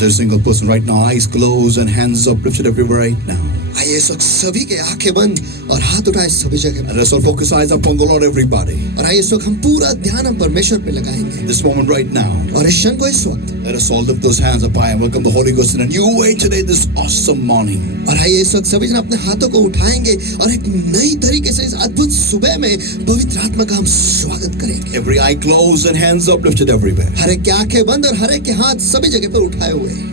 Is there a single person right now, eyes closed and hands uplifted everywhere right now? आइए इस वक्त सभी के आंखें बंद और हाथ उठाए सभी जगह And let's all focus eyes upon the Lord, everybody. और आइए इस वक्त हम पूरा ध्यान हम परमेश्वर पे लगाएंगे This moment right now, और इस क्षण को इस वक्त let us all lift those hands up high and welcome the Holy Ghost in a new way today, this awesome morning. और आइए इस वक्त सभी जन अपने हाथों को उठाएंगे और एक नई तरीके से इस अद्भुत सुबह में पवित्र आत्मा का हम स्वागत करेंगे Every eye closed and hands uplifted everywhere. हर एक की आंखें बंद और हर एक के हाथ सभी जगह पर उठाए हुए हैं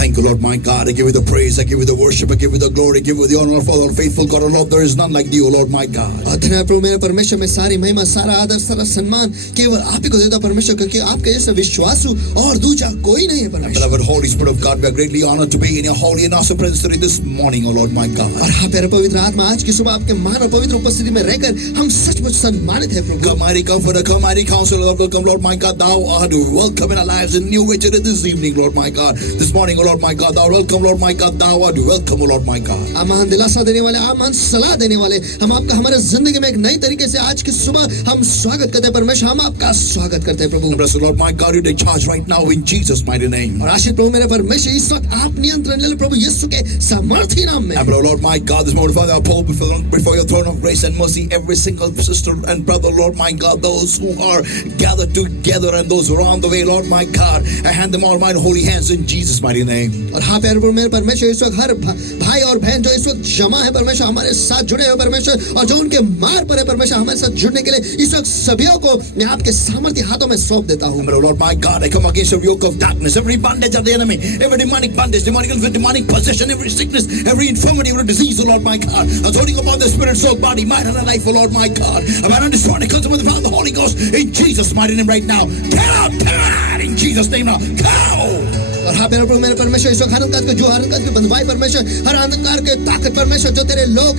Thank you, Lord, my God. I give you the praise, I give you the worship, I give you the glory, I give you the honor for our faithful God, and Lord, there is none like thee, O Lord, my God. धन्यवाद प्रभु मेरे परमेश्वर में सारी महिमा सारा आदर सारा सम्मान केवल आप ही को देता परमेश्वर क्योंकि आपके जैसा विश्वासु और दूसरा कोई नहीं है परमेश्वर. Beloved Holy Spirit of God, we are greatly honored to be in your holy and awesome presence today this morning, O Lord, my God. और हाँ प्यारे पवित्र आत्मा आज की सुबह आपके मान और पवित्र उपस्थिति में रहकर हम सचमुच सम्मानित हैं प्रभु. Come mighty comforter, come mighty counselor, Lord, welcome, Lord, my God, thou art welcome in our lives in new way today this evening, Lord, my God. This morning, O Lord, my God, thou welcome, Lord, my God, thou art welcome, O Lord, my God. आप महान दिलासा देने वाले आप महान सलाह देने वाले हम आपका हमारे जिंदगी में एक नई तरीके से आज की सुबह हम स्वागत करते हैं परमेश्वर हम आपका स्वागत करते हैं प्रभु. Bless the Lord, my God, you take charge right now in Jesus' mighty name. और आशीष प्रभु मेरे परमेश्वर इस वक्त आप नियंत्रण ले लो प्रभु यीशु के सामर्थी नाम में. And Lord, my God, this morning, Father, I pull before your throne of grace and mercy every single sister and brother, Lord, my God, those who are gathered together and those who are on the way, Lord, my God, I hand them all my holy hands in Jesus' mighty name. और हाँ प्यारे प्रभु मेरे परमेश्वर इस वक्त हर भाई और बहन जो इस वक्त जमा है परमेश्वर हमारे साथ जुड़े हुए परमेश्वर और जो उनके मार्ग पर है परमेश्वर हमारे साथ जुड़ने के लिए इस वक्त सभी को मैं आपके सामर्थ्य हाथों में सौंप देता हूँ. Lord, my God, I come against every yoke of darkness, every bondage of the enemy, every demonic bondage, demonic possession, every sickness, every infirmity, every disease, oh Lord, my God. I'm talking about the spirit, soul, body, mind, and life, oh Lord, my God. I'm going to destroy the consummate the Father, the Holy Ghost, in Jesus' mighty name right now. Get out in Jesus' name now. Go! और हाँ मेरे प्रभु मेरे परमेश्वर इस वक्त हर अंधकार जो हर अंधकार की बंधुआई परमेश्वर हर अंधकार के ताकत परमेश्वर जो तेरे लोग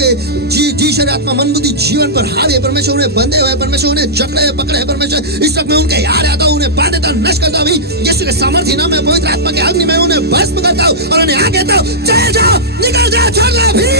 जी शरीर आत्मा मन बुद्धि जीवन पर हावी है परमेश्वर उन्हें बंधे हुए परमेश्वर उन्हें जकड़े हुए पकड़े हैं परमेश्वर इस वक्त मैं उनके याद आता हूँ उन्हें बांध देता हूँ नष्ट करता हूँ यीशु के सामर्थ्य नाम में पवित्र आत्मा के अग्नि में उन्हें भस्म करता हूँ और उन्हें आगे देता हूँ चले जाओ निकल जाओ छोड़ लो भी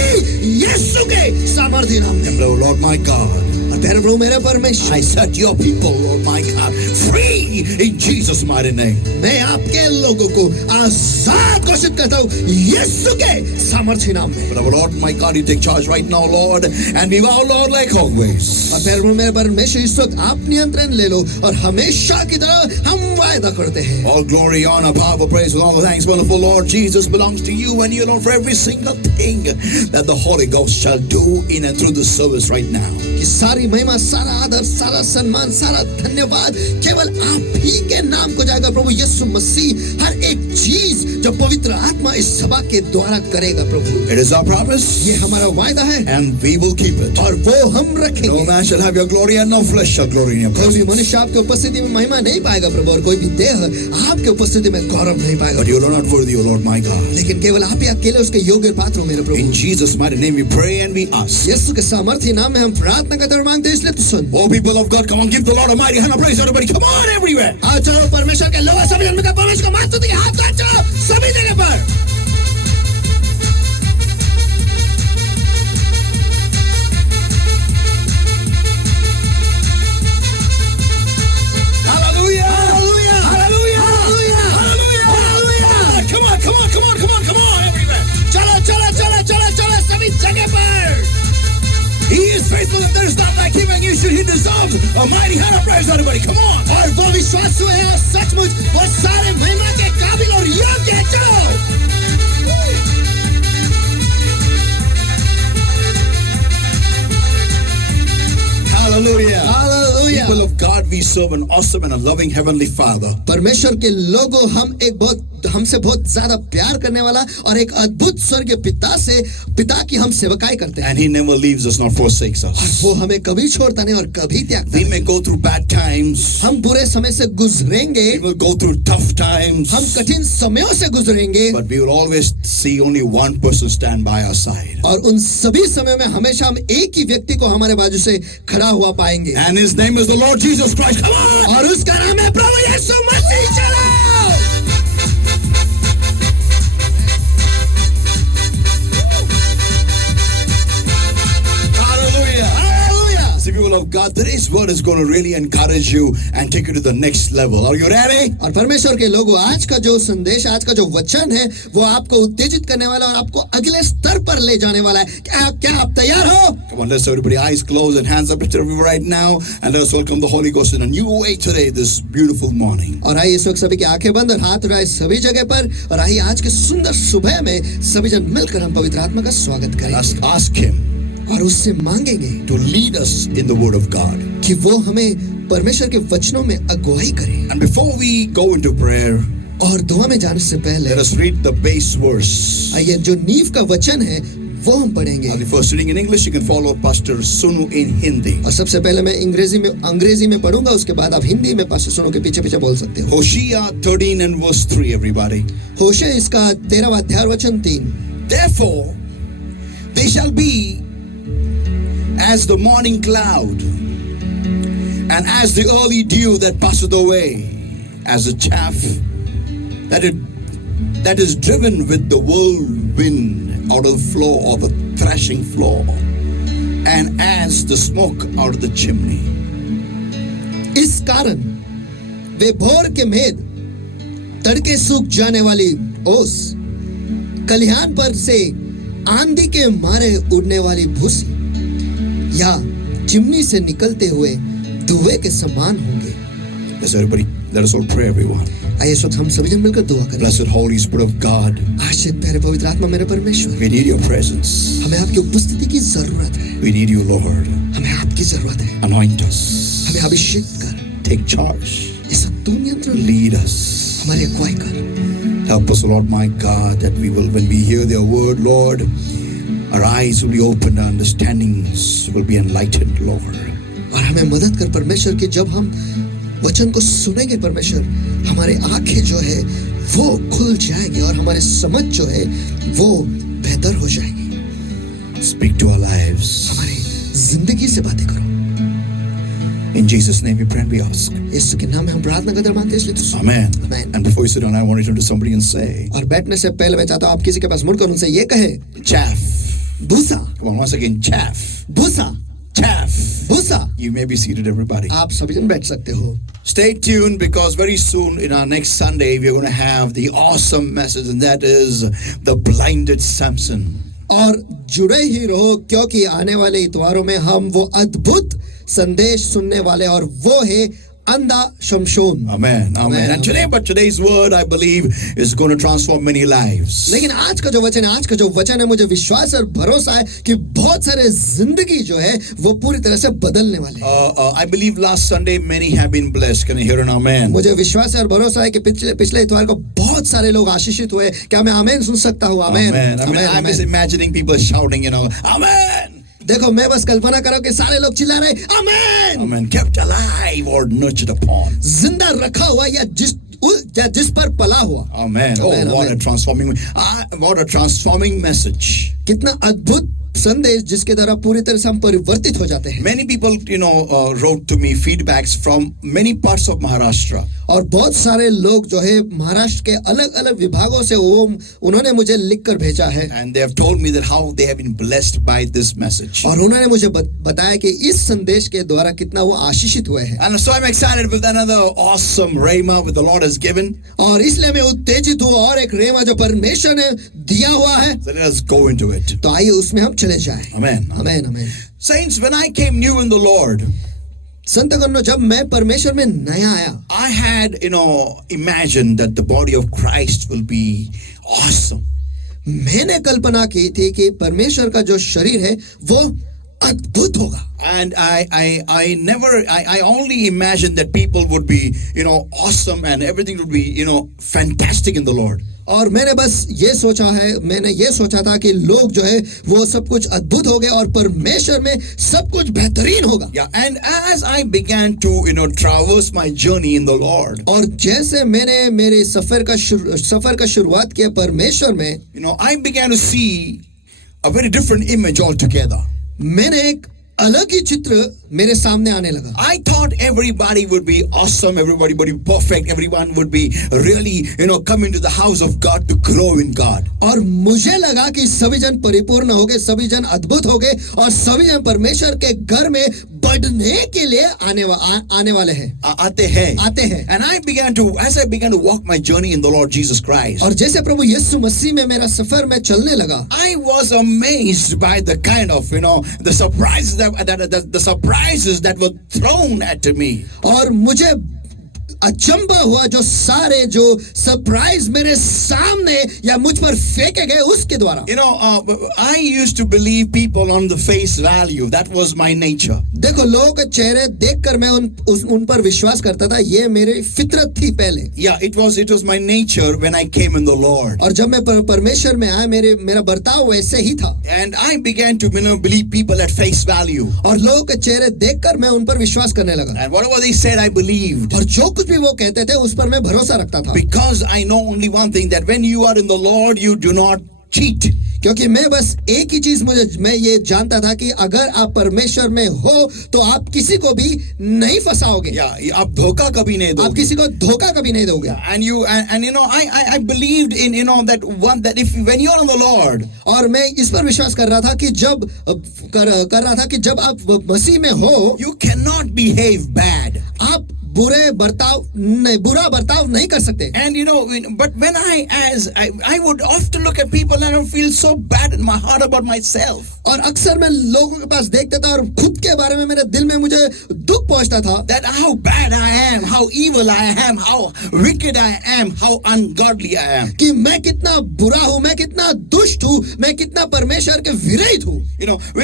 यीशु के सामर्थ्य नाम में Lord my God, और मेरे प्रभु मेरे परमेश्वर I set your people, Lord my God, free in Jesus' mighty name. मैं आपके लोगों को आजाद घोषित करता हूँ यीशु के सामर्थ्य नाम में But our Lord my God, you take charge right now, Lord, and we vow, Lord, like always. और मेरे प्रभु मेरे परमेश्वर इस वक्त आप नियंत्रण ले लो और हमेशा की तरह हम वायदा करते हैं All glory, honor, power, praise, and all the thanks, wonderful Lord Jesus, belongs to you and you, Lord, for every single thing that the Holy Ghost shall do in and through the service right now. कि सारी महिमा सारा आदर सारा सम्मान सारा धन्यवाद केवल आप ही के नाम को जाएगा प्रभु यीशु मसीह हर एक चीज जो पवित्र आत्मा इस सभा के द्वारा करेगा प्रभु It is our promise, ये हमारा वायदा है and we will keep it. और वो हम रखेंगे No man shall have your glory, and no flesh shall glory in your कोई भी presence. मनुष्य आपके उपस्थिति में महिमा नहीं पाएगा प्रभु और कोई भी देह आपके उपस्थिति में गौरव नहीं पाएगा But you are not worthy, O Lord my God. लेकिन केवल आप ही अकेले उसके योग्य पात्र हो मेरे प्रभु In Jesus' mighty name we pray and we ask. यीशु के सामर्थ्य नाम में हम प्रार्थना करते और मांगते हैं इसलिए तो सुन Oh, people of God, come on, give the Lord a mighty hand of praise, everybody. Come on, everywhere. आओ चलो परमेश्वर के लोग सभी जन का परमेश्वर को मानते हैं हाथ काट चलो सभी जगह पर Hallelujah. Hallelujah. Hallelujah. Hallelujah. Hallelujah. Come on, come on, come on, come on, come on, everywhere. चलो चलो चलो चलो चलो सभी जगह पर He is faithful and there is not like him, and you should he deserves a mighty hand of praise, everybody. Come on. और वो विश्वास हुए हैं और सचमुच वो सारे महिमा के काबिल और योग्य हैं चलो Hallelujah. Hallelujah. People of God, we serve an awesome and a loving heavenly Father. परमेश्वर के लोगों हम एक बहुत हमसे बहुत ज्यादा प्यार करने वाला और एक अद्भुत स्वर्गीय पिता की हम सेवकाई करते हैं And he never leaves us nor forsakes us. वो हमें कभी छोड़ता नहीं और कभी त्यागता We नहीं may go through bad times. हम बुरे समय से गुजरेंगे We will go through tough times. हम कठिन समयों से गुजरेंगे But we will always see only one person stand by our side. और उन सभी समय में हमेशा हम एक ही व्यक्ति को हमारे बाजू से खड़ा हुआ पाएंगे And his name is the Lord Jesus Christ. Come on! और उसका नाम है प्रभु यीशु मसीह चलो Hallelujah. Hallelujah. See, people of God, today's word is going to really encourage you and take you to the next level. Are you ready? और परमेश्वर के लोगों आज का जो संदेश आज का जो वचन है वो आपको उत्तेजित करने वाला और आपको अगले स्तर पर ले जाने वाला है क्या आप तैयार हो Come on, let's everybody eyes closed and hands up to everyone right now, and let's welcome the Holy Ghost in a new way today, this beautiful morning. और आइए इस वक्त सभी की आंखें बंद और हाथ उठाए सभी जगह पर और आइए आज के सुंदर सुबह में सभी जन मिलकर हम पवित्र आत्मा का स्वागत करें Ask Him और उससे मांगेंगे to lead us in the Word of God. कि वो हमें परमेश्वर के वचनों में अगुवाई करे And before we go into prayer, और दुआ में जाने से पहले let us read the base verse. आइए जो नींव का वचन है वो हम पढ़ेंगे I'll be first reading in English. You can follow Pastor Sunu in Hindi. और सबसे पहले मैं अंग्रेजी में पढ़ूंगा उसके बाद आप हिंदी में पास्टर सुनो के पीछे पीछे बोल सकते हो Hosea 13 and verse 3, everybody. होशे इसका 13वां अध्याय वचन 3 Therefore, they shall be as the morning cloud and as the early dew that passeth away, as the chaff that is driven with the whirlwind out of the floor or the threshing floor, and as the smoke out of the chimney. इस कारण वे भोर के मेघ तड़के सूख जाने वाली ओस कलिहान पर से आंधी के मारे उड़ने वाली भूसी या चिमनी से निकलते हुए धुएं के समान होंगे Let us all pray, everyone. आइए इस वक्त हम सभी जन मिलकर दुआ करें Blessed Holy Spirit of God, आशीष प्यारे पवित्र आत्मा मेरे परमेश्वर we need your presence. हमें आपकी उपस्थिति की जरूरत है We need you, Lord. हमें आपकी जरूरत है Anoint us. हमें अभिषेक कर Take charge. इस वक्त तू नियंत्रण ले Lead us. हमारी अगुवाई कर Help us, Lord my God, that we will, when we hear their word, Lord, our eyes will be opened, our understandings will be enlightened, Lord. और हमें मदद कर परमेश्वर कि जब हम वचन को सुनेंगे परमेश्वर हमारे आंखें जो है वो खुल जाएगी और हमारी समझ जो है वो बेहतर हो जाएगी। Speak to our lives. हमारी जिंदगी से बातें करो। In Jesus' name we pray and we ask. यीशु के नाम में हम प्रार्थना करते मांगते हैं, इसलिए तो Amen. Amen. And before you sit down, I want you to turn to somebody and say, और बैठने से पहले मैं चाहता हूँ आप किसी के पास मुड़कर उनसे ये कहे, chaff. भूसा, Come on, once again, chaff. भूसा, Chaff. भूसा। You may be seated, everybody. आप सभी जन बैठ सकते हो। Stay tuned because very soon in our next Sunday, we're going to have the awesome message, and that is the blinded Samson. और जुड़े ही रहो क्योंकि आने वाले इतवारों में हम वो अद्भुत संदेश सुनने वाले और वो है अंधा शमशोन। Amen. Amen. And today, but today's word, I believe, is going to transform many lives. लेकिन आज का जो वचन है मुझे विश्वास और भरोसा है कि बहुत सारे जिंदगी जो है वो पूरी तरह से बदलने वाले हैं। I believe last Sunday many have been blessed. Can I hear an amen? मुझे विश्वास है और भरोसा है कि पिछले इतवार को बहुत सारे लोग आशीषित हुए। क्या मैं आमेन सुन सकता हूँ? आमेन। Amen. I'm just imagining people shouting, amen. देखो मैं बस कल्पना करो कि सारे लोग चिल्ला रहे आमेन। Amen. Kept alive or nurtured upon. जिंदा रखा हुआ या जिस पर पला हुआ। Amen. Oh, what a transforming message. कितना अद्भुत संदेश जिसके द्वारा पूरी तरह से हम परिवर्तित हो जाते हैं। Many people, wrote to me feedbacks from many parts of Maharashtra. और बहुत सारे लोग जो है महाराष्ट्र के अलग-अलग विभागों से वो उन्होंने मुझे लिखकर भेजा है। And they have told me that how they have been blessed by this message. और उन्होंने मुझे बताया कि इस संदेश के द्वारा कितना वो आशीषित हुए हैं। And so I'm excited with another awesome rhema that the Lord has given. और इसलिए मैं उत्तेजित हूँ और एक रेमा जो परमेश्वर ने दिया हुआ है। So let us go into it. तो आइए उसमें हम चले जाएं। Amen. Amen amen. Saints, when I came new in the Lord, संतगणों जब मैं परमेश्वर में नया आया, I had, imagined that the body of Christ will be awesome. मैंने कल्पना की थी कि परमेश्वर का जो शरीर है वो अद्भुत होगा। And I only imagined that people would be, awesome and everything would be, fantastic in the Lord. और मैंने ये सोचा था कि लोग जो है वो सब कुछ अद्भुत हो गए और परमेश्वर में सब कुछ बेहतरीन होगा। Yeah, and as I began to, traverse my journey in the Lord, और जैसे मैंने मेरे सफर का शुरुआत किया परमेश्वर में, I began to see a very different image altogether. मैंने एक अलग ही चित्र मेरे सामने आने लगा। I thought everybody would be awesome, everybody would be perfect, everyone would be really, come into the house of God to grow in God. और मुझे लगा कि सभी जन परिपूर्ण हो गए, सभी जन अद्भुत हो गए और सभी जन परमेश्वर के घर में बढ़ने के लिए आने वाले हैं। आते हैं। And as I began to walk my journey in the Lord Jesus Christ, और जैसे प्रभु यीशु मसीह में मेरा सफर में चलने लगा, I was amazed by the kind of, the surprises the surprises that were thrown at me. और मुझे अचंबा हुआ जो सरप्राइज मेरे सामने या मुझ पर फेंके गए उसके द्वारा। I used to believe people on the face value. That was my nature. देखो लोगों के चेहरे देखकर मैं उन पर विश्वास करता था, ये मेरी फितरत थी पहले। Yeah, it was my nature when I came in the Lord. और जब मैं परमेश्वर में आया मेरा बर्ताव वैसे ही था। And I began to believe people at face value. और लोगों के चेहरे देखकर मैं उन पर विश्वास करने लगा। And whatever they said, I believed. और जो कुछ भी वो कहते थे उस पर मैं भरोसा रखता था। Because I know only one thing, that when you are in the Lord, you do not cheat. क्योंकि मैं बस एक ही चीज मैं ये जानता था कि अगर आप परमेश्वर में हो तो आप किसी को भी नहीं फंसाओगे। आप धोखा कभी नहीं दोगे। आप किसी को धोखा कभी नहीं दोगे। I believed in that if when you are in the Lord, और मैं इस पर विश्वास कर रहा था कि जब आप मसीह में हो, you cannot behave bad. आप बुरा बर्ताव नहीं कर सकते। And but when I would often look at people and I feel so bad in my heart about myself. और अक्सर मैं लोगों के पास देखता था और खुद के बारे में मेरे दिल में मुझे दुख पहुंचता था। That how bad I am, how evil I am, how wicked I am, how ungodly I am. कि मैं कितना बुरा हूँ, मैं कितना दुष्ट हूँ, मैं कितना परमेश्वर के विरुद्ध हूँ।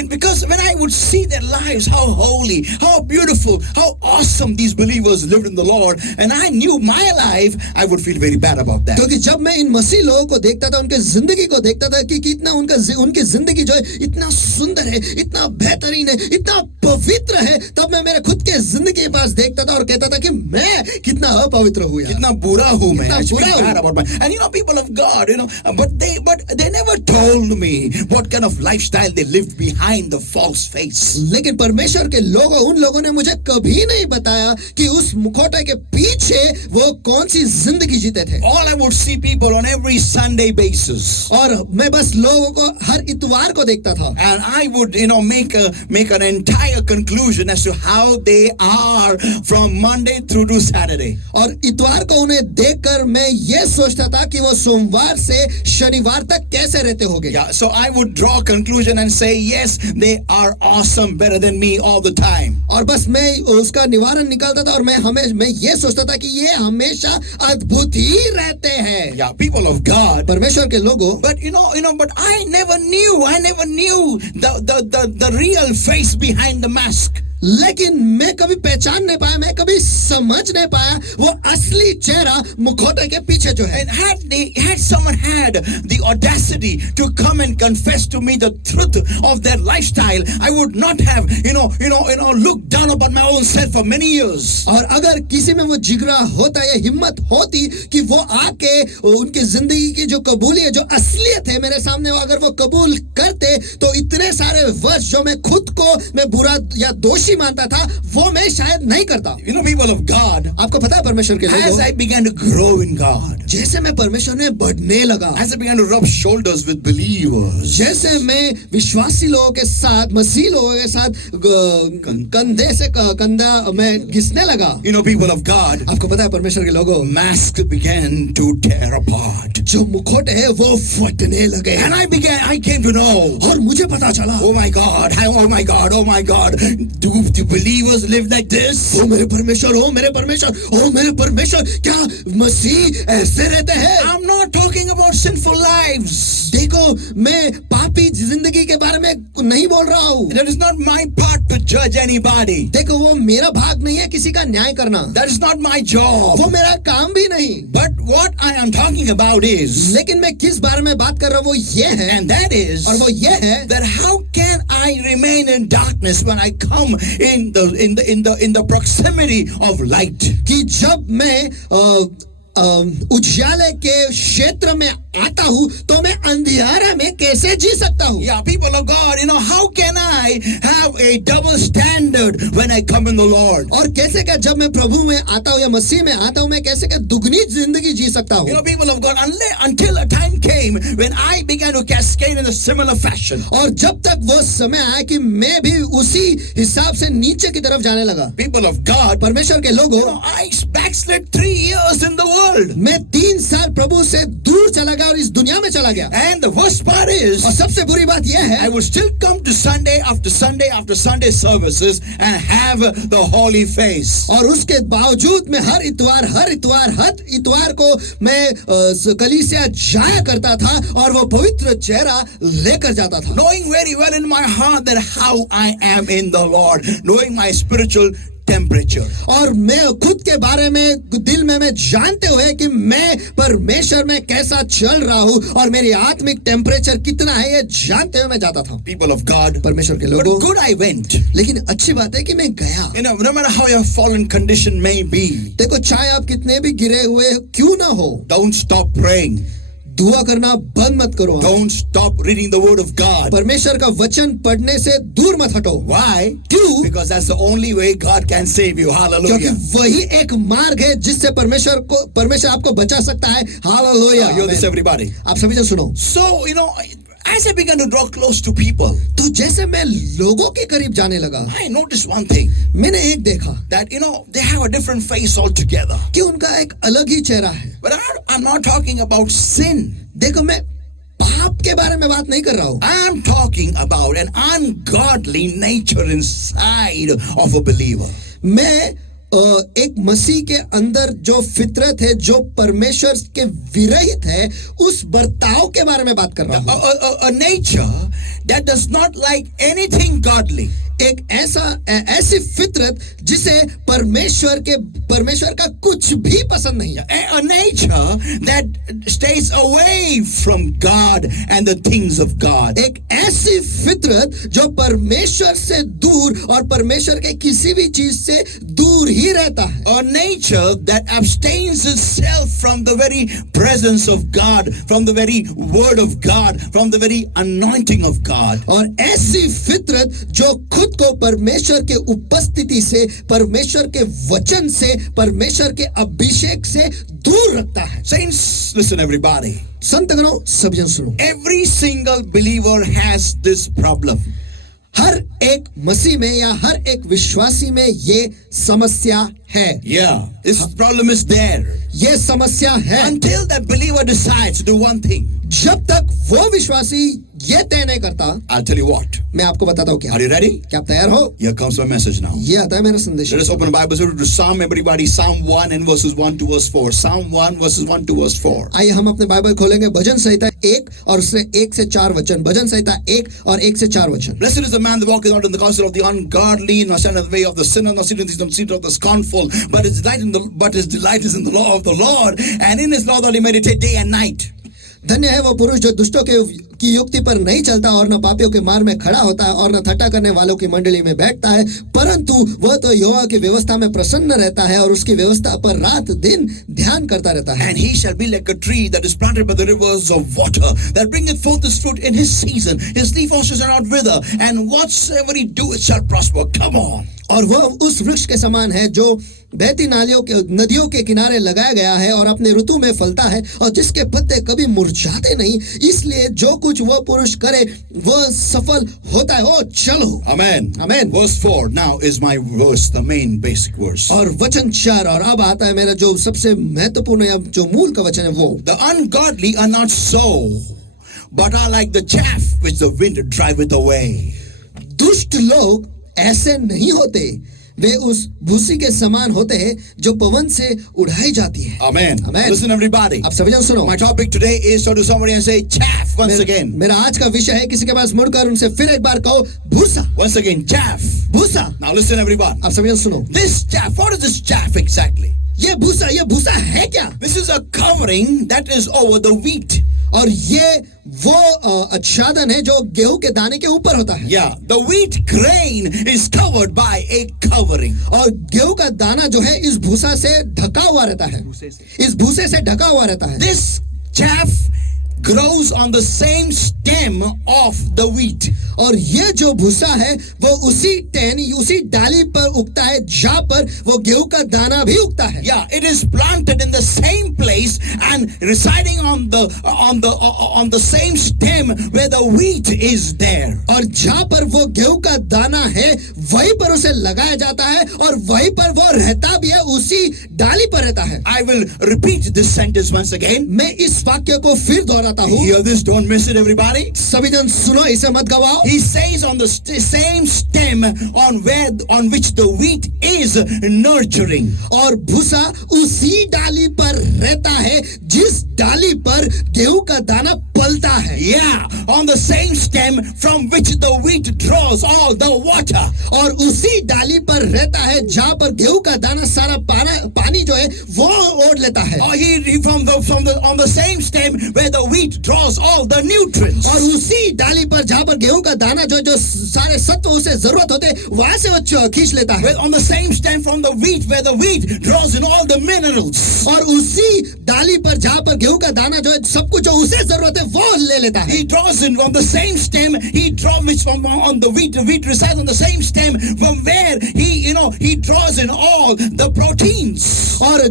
Because when I would see their lives, how holy, how beautiful, how awesome these believers believers lived in the Lord and I knew my life, I would feel very bad about that. क्योंकि जब मैं इन मसीह लोगों को देखता था, उनके जिंदगी को देखता था कि कितना उनकी जिंदगी जो है इतना सुंदर है, इतना बेहतरीन है, इतना पवित्र है, तब मैं मेरे खुद के जिंदगी के पास देखता था और कहता था कि मैं कितना अपवित्र हूँ यार, कितना बुरा हूँ मैं. I feel बुरा हूँ. bad about my, and people of God, but they never told me what kind of lifestyle they lived behind the false face. लेकिन परमेश्वर के उन लोगों ने मुझे कभी नहीं बताया कि उस मुखौटे के पीछे वो कौन सी जिंदगी जीते थे. All I would see people on every Sunday basis. और मैं बस लोगों को हर इतवार को देखता था. And I would, make an entire conclusion as to how they are from Monday through to Saturday. और इतवार को उन्हें देखकर मैं ये सोचता था कि वो सोमवार से शनिवार तक कैसे रहते होंगे. Yeah, so I would draw a conclusion and say, yes, they are awesome, better than me all the time. और बस मैं उसका निवारण निकालता था और मैं ये सोचता था कि ये हमेशा अद्भुत ही रहते हैं. Yeah, people of God. परमेश्वर के लोगों. But but I never knew the real face behind the mask. लेकिन मैं कभी पहचान नहीं पाया, मैं कभी समझ नहीं पाया वो असली चेहरा मुखौटे के पीछे जो है. And had someone had the audacity to come and confess to me the truth of their lifestyle, I would not have looked down upon my own self for many years. और अगर किसी में वो जिगरा होता या हिम्मत होती कि वो आके उनकी जिंदगी की जो कबूली है, जो असलियत है मेरे सामने, वो अगर वो कबूल करते तो इतने सारे वर्ष जो मैं खुद को मैं बुरा या दोषी मानता था वो मैं शायद नहीं करता. People of God, आपको पता है परमेश्वर के लोगों, as I began to grow in God, जैसे मैं परमेश्वर में बढ़ने लगा, as I began to rub shoulders with believers, जैसे मैं विश्वासी लोगों के साथ, मसीह लोगों के साथ कंधे से कंधा मैं घिसने लगा. people of God, आपको पता है परमेश्वर के लोगों, masks began to tear apart. जो मुखौटे है वो फटने लगे. And I came to know, और मुझे पता चला, oh my God, do believers live like this? ओ मेरे परमेश्वर, क्या मसीह ऐसे रहते हैं? I'm not talking about sinful lives. देखो, मैं पापी जिंदगी के बारे में नहीं बोल रहा हूँ. That is not my part to judge anybody. देखो, वो मेरा भाग नहीं है किसी का न्याय करना. That is not my job. वो मेरा काम भी नहीं. But what I am talking about is, लेकिन मैं किस बारे में बात कर रहा हूँ वो ये है, and that is, और वो ये है, that how can I remain in darkness when I come in the proximity of light? कि जब मैं उजाले के क्षेत्र में आता हूँ तो मैं अंधियारे में कैसे जी सकता हूँ? Yeah, people of God, how can I have a double standard when I come in the Lord? और कैसे क्या जब मैं प्रभु में आता हूँ या मसीह में आता हूँ मैं कैसे क्या दुगनी जिंदगी जी सकता हूँ? People of God, until a time came when I began to cascade in a similar fashion. और जब तक वो समय आया कि मैं भी उसी हिसाब से नीचे की तरफ जाने लगा. People of God, परमेश्वर के लोगों, I backslid 3 years in the world. मैं 3 साल प्रभु से दूर चला गया और इस दुनिया में चला गया. And the worst part is, और सबसे बुरी बात यह है, I would still come to Sunday after Sunday after Sunday services and have the holy face. और उसके बावजूद मैं हर इतवार को मैं कलीसिया जाया करता था और वो पवित्र चेहरा लेकर जाता था. Knowing very well in my heart that how I am in the Lord, knowing my spiritual temperature. और मैं खुद के बारे में दिल में मैं जानते हुए कि मैं परमेश्वर में कैसा चल रहा हूँ और मेरी आत्मिक टेम्परेचर कितना है ये जानते हुए मैं जाता था. People of God, परमेश्वर के but लोगों, good I went. लेकिन अच्छी बात है कि मैं गया. No matter how your fallen condition may be, देखो, चाहे आप कितने भी गिरे हुए क्यों ना हो, don't stop praying. दुआ करना बंद मत करो. Don't stop reading the word of God. परमेश्वर का वचन पढ़ने से दूर मत हटो. Why? क्यों? Because that's the only way God can save you. Hallelujah. क्योंकि वही एक मार्ग है जिससे परमेश्वर आपको बचा सकता है. Hallelujah. Hear this, everybody. आप सभी जन सुनो. So, as I began to draw close to people, तो जैसे मैं लोगों के करीब जाने लगा, I noticed one thing. मैंने एक देखा That, they have a different face altogether. कि उनका एक अलग ही चेहरा है. But I'm not talking about sin. देखो, मैं पाप के बारे में बात नहीं कर रहा हूँ. I'm talking about an ungodly nature inside of a believer. मैं एक मसीह के अंदर जो फितरत है, जो परमेश्वर के विरहित है, उस बर्ताव के बारे में बात कर रहा हूँ. A nature that does not like anything godly. एक ऐसी फितरत जिसे परमेश्वर का कुछ भी पसंद नहीं है। A nature that stays away from God and the things of God. एक ऐसी फितरत जो परमेश्वर से दूर और परमेश्वर के किसी भी चीज से दूर ही रहता है। A nature that abstains itself from the very presence of God, from the very word of God, from the very anointing of God. और ऐसी फितरत जो खुद को परमेश्वर के उपस्थिति से, परमेश्वर के वचन से, परमेश्वर के अभिषेक से दूर रखता है। Saints, listen everybody. संतगणों, सभी जन सुनो। Every single believer has this problem. हर एक मसीह में या हर एक विश्वासी में ये समस्या है। Yeah, this problem is there. ये समस्या है Until that believer decides to do one thing. जब तक वो विश्वासी ये तय नहीं करता। I'll tell you what. मैं आपको बताता हूँ क्या। Are you ready? क्या आप तैयार हो? Here comes my message now. ये आता है मेरा संदेश। Let us open the Bible to Psalm, everybody. Psalm 1 and verses 1 to verse 4. Psalm 1 verses 1 to verse 4. आइए हम अपने बाइबल खोलेंगे भजन संहिता 1 और उससे 1 से 4 वचन। भजन संहिता 1 और 1 से 4 वचन। Blessed is the man that walketh not in the counsel of the ungodly, nor standeth in the way of the sinner, nor sitteth in the seat of the scornful, but his delight is in the law of the Lord, and in his law that he meditate day and night. धन्य है वो पुरुष जो दुष्टों की युक्ति पर नहीं चलता और न पापियों के मार्ग में खड़ा होता है और न ठट्ठा करने वालों की मंडली में बैठता है, परंतु वह तो यहोवा की व्यवस्था में प्रसन्न रहता है और उसकी व्यवस्था पर रात दिन ध्यान करता रहता है। And he shall be like a tree that is planted by the rivers of water, that bringeth forth his fruit in his season. His leaf also shall not wither, and whatsoever he doeth shall prosper. Come on. और वह उस वृक्ष के समान है जो बहती नदियों के किनारे लगाया गया है और अपने ऋतु में फलता है और जिसके पत्ते कभी मुरझाते नहीं, इसलिए जो कुछ वह पुरुष करे वह सफल होता है। ओ चलो, Amen. Amen. Verse 4 now is my verse, the main basic verse. और वचन 4 और अब आता है मेरा जो सबसे महत्वपूर्ण या जो मूल का वचन है वो। The ungodly are not so, but are like the chaff which the wind driveth away. दुष्ट लोग ऐसे नहीं होते, वे उस भूसी के समान होते हैं जो पवन से उड़ाई जाती है। Amen. Amen. Listen everybody. आप सभी जन सुनो। My topic today is to somebody and say chaff once again. मेरा आज का विषय है, किसी के पास मुड़कर उनसे फिर एक बार कहो भूसा। Once again, chaff. भूसा। Now listen everybody. आप सभी जन सुनो। This chaff, what is this chaff exactly? ये भूसा है क्या? This is a covering that is over the wheat. और ये वो आच्छादन है जो गेहूं के दाने के ऊपर होता है। Yeah, the wheat grain is covered by a covering. और गेहूं का दाना जो है इस भूसा से ढका हुआ रहता है, इस भूसे से ढका हुआ रहता है। This chaff grows on the same stem of the wheat. और ये जो भूसा है वो उसी टहनी, उसी डाली पर उगता है जहां पर वो गेहूं का दाना भी उगता है। Yeah, it is planted in the same place and residing on the same stem where the wheat is there. और जहां पर वो गेहूं का दाना है वहीं पर उसे लगाया जाता है और वहीं पर वो रहता भी है, उसी डाली पर रहता है। I will repeat this sentence once again. मैं इस वाक्य को फिर दोहराता हूँ। Hear this, don't miss it everybody. सभी जन सुनो, इसे मत गवाओ। He says on the same stem on which the wheat is nurturing. और भूसा उसी डाली पर रहता है जिस डाली पर गेहूं का दाना पलता है। Yeah, on the same stem from which the wheat draws all the water. और उसी डाली पर रहता है जहां पर गेहूं का दाना सारा पानी जो है वो ओढ़ लेता है। Or he on the same stem where the wheat draws all the nutrients. और उसी डाली पर जहां पर गेहूं का दाना जो सारे सत्व उसे जरूरत होते वहां से वो खींच लेता है। On the same stem from the wheat where the wheat draws in all the minerals. और उसी डाली पर जहां पर गेहूं का दाना जो है सब कुछ जो उसे जरूरत है वो ले लेता है। He draws in on the same stem. He draws from on the wheat. The wheat resides on the same stem from where he draws in all the proteins. और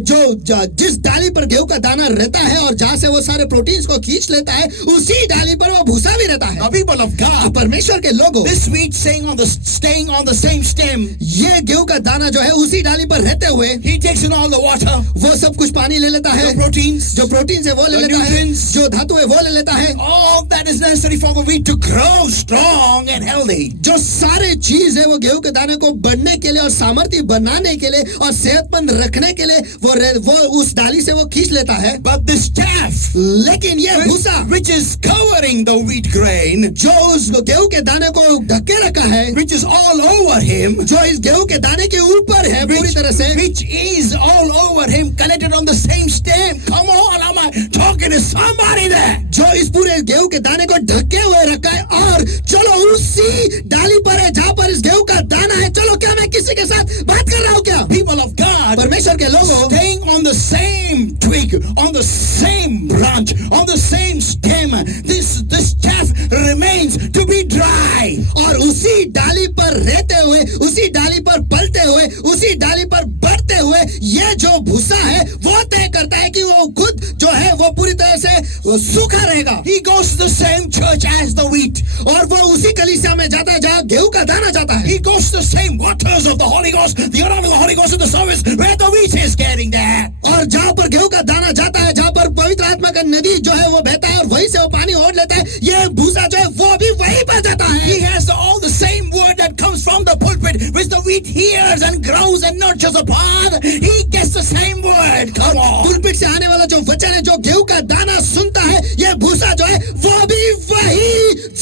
जिस डाली पर गेहूं का दाना रहता है और जहां से वो सारे प्रोटीन्स को खींच लेता है उसी डाली पर वो भूसा भी रहता है। Now, people of God, परमेश्वर के लोगों, this wheat staying on the same stem. ये गेहूं का दाना जो है उसी डाली पर रहते हुए He takes in all the water. वो सब कुछ पानी ले लेता है, The proteins, जो प्रोटीन है वो ले the लेता है, nutrients, जो धातु है वो ले लेता है। all that is necessary for the wheat to grow strong and healthy. जो सारे चीज है वो गेहूं के दाने को बढ़ने के लिए और सामर्थ्य बनाने के लिए और सेहतमंद रखने के लिए वो उस डाली से वो खींच लेता है, But the staff, लेकिन ये भूसा which is covering the wheat grain, जो उस गेहूं के दाने को ढके रखा है, which is all over him, जो इस गेहूं के दाने के ऊपर है पूरी तरह से, which is all over him, collected on the same stem. Come on, am I talking to somebody there? जो इस पूरे गेहूं के दाने को ढके हुए रखा है, और चलो उसी डाली पर है जहां पर इस गेहूं का दाना है. चलो क्या मैं किसी के साथ बात कर रहा हूं क्या? People of God, परमेश्वर के लोगों, staying on the same twig, on the same branch, on the same stem, this chaff remains to be dry. और उसी डाली पर रहते हुए, उसी डाली पर पलते हुए, उसी डाली पर बढ़ते हुए, ये जो भूसा है वो तय करता है कि वो खुद जो है वो पूरी तरह से वो सूखा रहेगा. He goes to the same church as the wheat. और वो उसी कलीसिया में जाता है जहां गेहूं का दाना जाता है. He goes to the same waters of the Holy Ghost, the honor of the Holy Ghost in the service where the wheat is getting there. और जहां पर गेहूं का दाना जाता है, जहां पर पवित्र आत्मा का नदी जो है वो बहता है और वहीं से वो पानी ओढ़ लेता है, ये भूसा जो है वो भी वहीं पर जाता है. He has all the same word that comes from the pulpit, which the wheat hears and grows and nurtures upon. He gets the same word. Come on. Pulpit से आने वाला जो वचन है, जो गेहूं का दाना सुनता है, ये भूसा जो है वो भी वही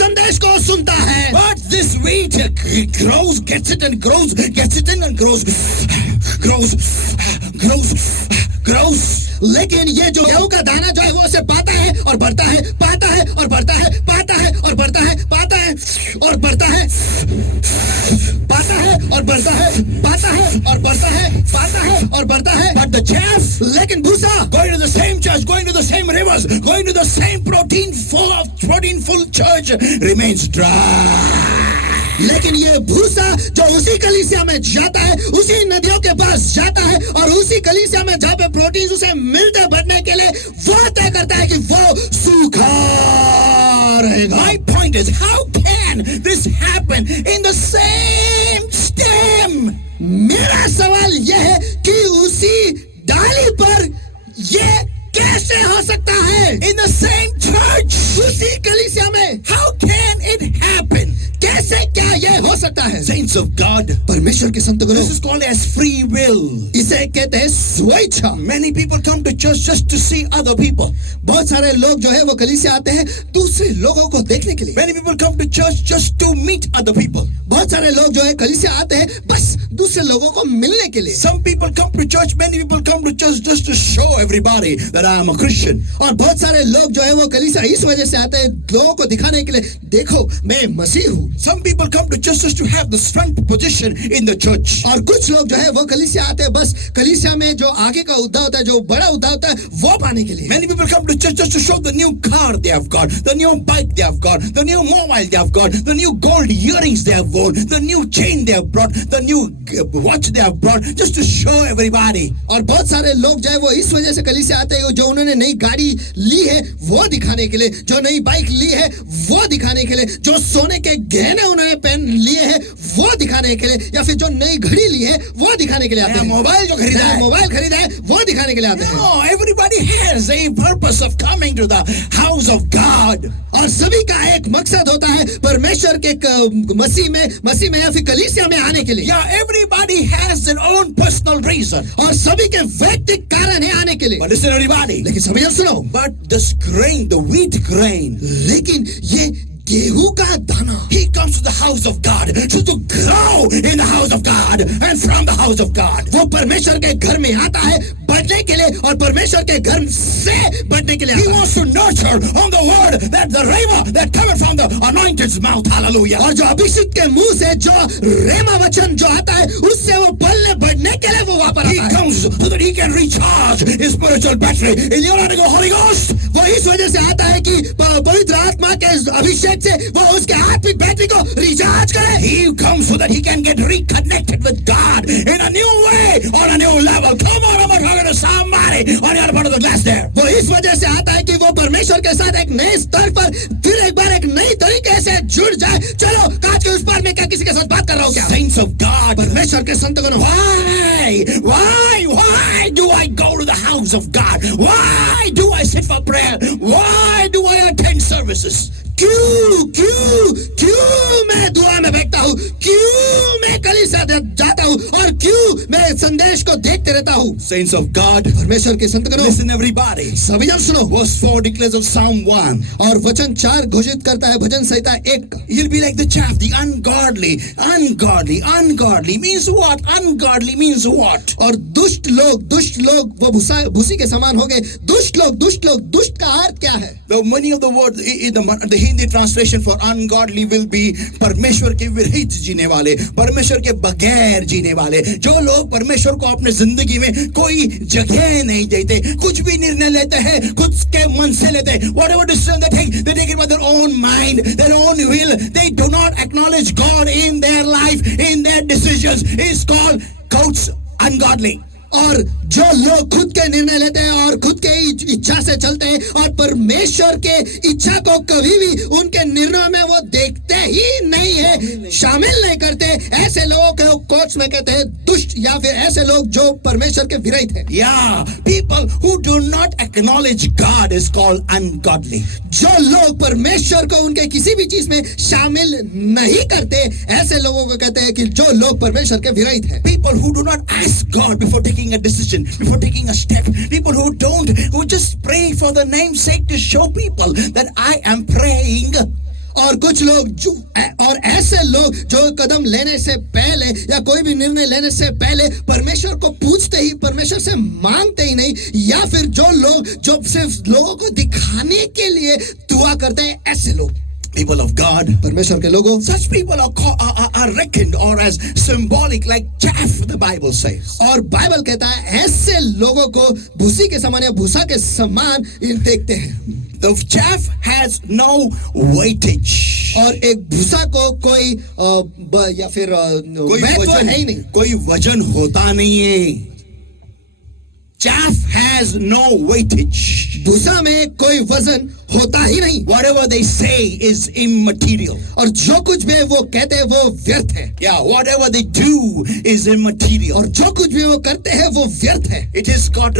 संदेश को सुनता है. But this wheat grows, gets it and grows, gets it in and grows, grows. लेकिन ये जो गेहूं का दाना जो है वो उसे पाता है और बढ़ता है, पाता है और बढ़ता है, पाता है और बढ़ता है, पाता है और बढ़ता है, पाता है और बढ़ता है, पाता है और बढ़ता है, पाता है और बढ़ता है. But the chaff, लेकिन भूसा going to the same church, going to the same rivers, going to the same protein full church, remains dry. लेकिन ये भूसा जो उसी कलीसिया में जाता है, उसी नदियों के पास जाता है, और उसी कलीसिया में जहाँ पे प्रोटीन उसे मिलते बढ़ने के लिए, वो तय करता है कि वो सूखा रहेगा. My point is, how can this happen in the same stem? मेरा सवाल यह है कि उसी डाली पर ये कैसे हो सकता है? In the same church? उसी कलीसिया में How can it happen? कैसे क्या ये हो सकता है? Saints of God, परमेश्वर के संतगणों, this is called as free will. इसे कहते हैं स्वेच्छा. Many people come to church just to see other people. बहुत सारे लोग जो है वो कलीसिया आते हैं दूसरे लोगों को देखने के लिए. Many people come to church just to meet other people. बहुत सारे लोग जो है कलीसिया आते हैं बस दूसरे लोगों को मिलने के लिए. Some people come to church, many people come to church just to show everybody that I am a Christian. और बहुत सारे लोग जो है वो कलीसिया इस वजह से आते हैं लोगों को दिखाने के लिए, देखो मैं मसीह हूँ. Some people come to church just to have the front position in the church. और कुछ लोग जो है वो कलीसिया आते हैं बस कलीसिया में जो आगे का उद्धा होता है, जो बड़ा उद्धा होता है, वो पाने के लिए. Many people come to church just to show the new car they have got, the new bike they have got, the new mobile they have got, the new gold earrings they have worn, the new chain they have brought, the new watch they have brought, just to show everybody. और बहुत सारे लोग जो है वो इस वजह से कलीसिया आते हैं, जो उन्होंने नई गाड़ी ली है वो दिखाने के लिए, जो नई बाइक ली है वो दिखाने के लिए, जो सोने के गहने उन्होंने पहन लिए हैं वो दिखाने के लिए, या फिर जो नई घड़ी ली है वो दिखाने के लिए आते हैं. मोबाइल जो खरीदा है, मोबाइल खरीदा है वो दिखाने के लिए आते हैं. No, everybody has a purpose of coming to the house of God. और सभी का एक मकसद होता है परमेश्वर के मसीह में या फिर कलीसिया में आने के लिए. Yeah, everybody has their own personal reason. और सभी के व्यक्तिगत कारण है आने के लिए. But listen everybody. लेकिन सभी जन सुनो. But this grain, the wheat grain, लेकिन ये गेहूं का दाना, he comes to the house of God to grow in the house of God and from the house of God. वो परमेश्वर के घर में आता है बढ़ने के लिए और परमेश्वर के घर से बढ़ने के लिए. He wants to nurture on the word that the rhema that coming from the anointed's mouth. Hallelujah. और जो अभिषिक्त के मुंह से जो रेमा वचन जो आता है उससे वो बढ़ने बढ़ने के लिए वो वापस He आता है. comes so that he can recharge his spiritual battery in the Holy Ghost. वो इस वजह से आता है कि पवित्र आत्मा के अभिषेक से वो उसके आत्मिक बैटरी को रिचार्ज करे. He comes so that he can get reconnected with God in a new way, on a new level. Come on, I'm talking to somebody on the other part of the glass there. वो इस वजह से आता है कि वो परमेश्वर के साथ एक नए स्तर पर फिर एक बार एक नई तरीके से जुड़ जाए. चलो कांच के उस पार में क्या किसी के साथ बात कर रहा हूँ क्या? Saints of God, परमेश्वर के संतगणों, why do I go to the house of God? Why do I sit for prayer? Why do I attend services? क्यों मैं दुआ में बैठता हूँ, क्यों मैं कलीसिया जाता हूँ, और क्यों मैं संदेश को देखते रहता हूँ? Saints of God, परमेश्वर के संतगणों, listen everybody. सभी जन सुनो। Verse 4 declares of Psalm 1. और वचन 4 घोषित करता है भजन संहिता 1 का। You'll be like the chaff, the ungodly. Ungodly means what? Ungodly means what? और दुष्ट लोग वो भूसी के समान हो गए। दुष्ट लोग, दुष्ट का अर्थ क्या है? The meaning of the word in the Hindi translation for ungodly will be परमेश्वर के विरहित जीने वाले, परमेश्वर के बगैर जीने वाले, जो लोग परमेश्वर को अपने जिंदगी में कोई जगह नहीं देते, कुछ भी निर्णय लेते हैं खुद के मन से लेते हैं, whatever decision they take it by their own mind, their own will. They do not acknowledge God in their life, in their decisions. Is called quotes ungodly. और जो लोग खुद के निर्णय लेते हैं और खुद के इच्छा से चलते हैं और परमेश्वर के इच्छा को कभी भी उनके निर्णय में वो देखते ही नहीं है, शामिल नहीं करते, ऐसे लोगों को कोट्स में कहते हैं दुष्ट, या फिर ऐसे लोग जो परमेश्वर के विरहित हैं। Yeah, people who do not acknowledge God is called ungodly. जो लोग परमेश्वर को उनके किसी भी चीज में शामिल नहीं करते, ऐसे लोगों को कहते हैं कि जो लोग परमेश्वर के विरहित हैं। People who do not ask God before taking a decision, before taking a step. People who just pray for the name's sake to show people that I am praying. और कुछ लोग और ऐसे लोग जो कदम लेने से पहले या कोई भी निर्णय लेने से पहले परमेश्वर को पूछते ही, परमेश्वर से मांगते ही नहीं, या फिर जो लोग जो सिर्फ लोगों को दिखाने के लिए दुआ करते हैं, ऐसे लोग। People of God, परमेश्वर के लोगों, such people are reckoned or as symbolic like chaff, the Bible says. और बाइबल कहता है ऐसे लोगों को भूसी के समान या भूसा के समान देखते हैं। The chaff has no weightage. और एक भूसा को कोई या फिर कोई महत्व वजन है ही नहीं, कोई वजन होता नहीं है। Chaff has no weightage. भूसा में कोई वजन होता ही नहीं। Whatever they say is immaterial. और जो कुछ भी वो कहते हैं वो व्यर्थ है। Yeah, whatever they do is immaterial. और जो कुछ भी वो करते हैं वो व्यर्थ है। It is got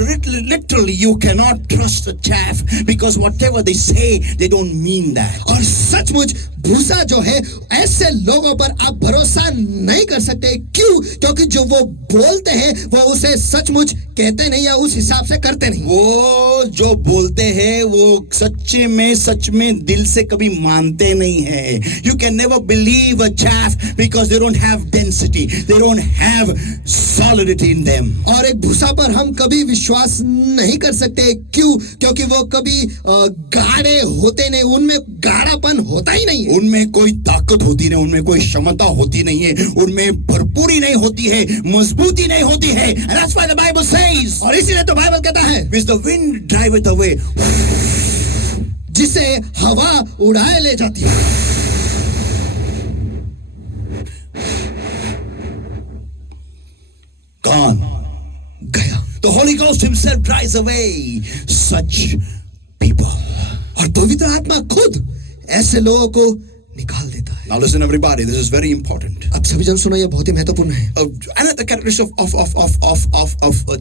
literally you cannot trust a chaff because whatever they say they don't mean that. और सचमुच भूसा जो है ऐसे लोगों पर आप भरोसा नहीं कर सकते। क्यों? क्योंकि जो वो बोलते हैं वो उसे सचमुच कहते नहीं या उस हिसाब से करते नहीं। वो जो बोलते हैं वो सच में दिल से कभी मानते नहीं है। You can never believe a chaff because they don't have density, they don't have solidity in them. और एक भूसा पर हम कभी विश्वास नहीं कर सकते। क्यों? क्योंकि वो कभी गाढ़े होते नहीं, उनमें गाढ़ापन होता ही नहीं है। उनमें कोई ताकत होती नहीं, उनमें कोई क्षमता होती नहीं है, उनमें भरपूरी नहीं होती है, मजबूती नहीं होती है। And that's why the Bible says, और इसीलिए तो बाइबल कहता है, which the wind driveth away, जिसे हवा उड़ाए ले जाती है। Gone. गया। The Holy Ghost himself drives away such people. और पवित्र आत्मा खुद ऐसे लोगों को निकाल देता है। Now listen everybody, this is very important. अब सभी जन सुनो, ये बहुत ही महत्वपूर्ण है। Another characteristic of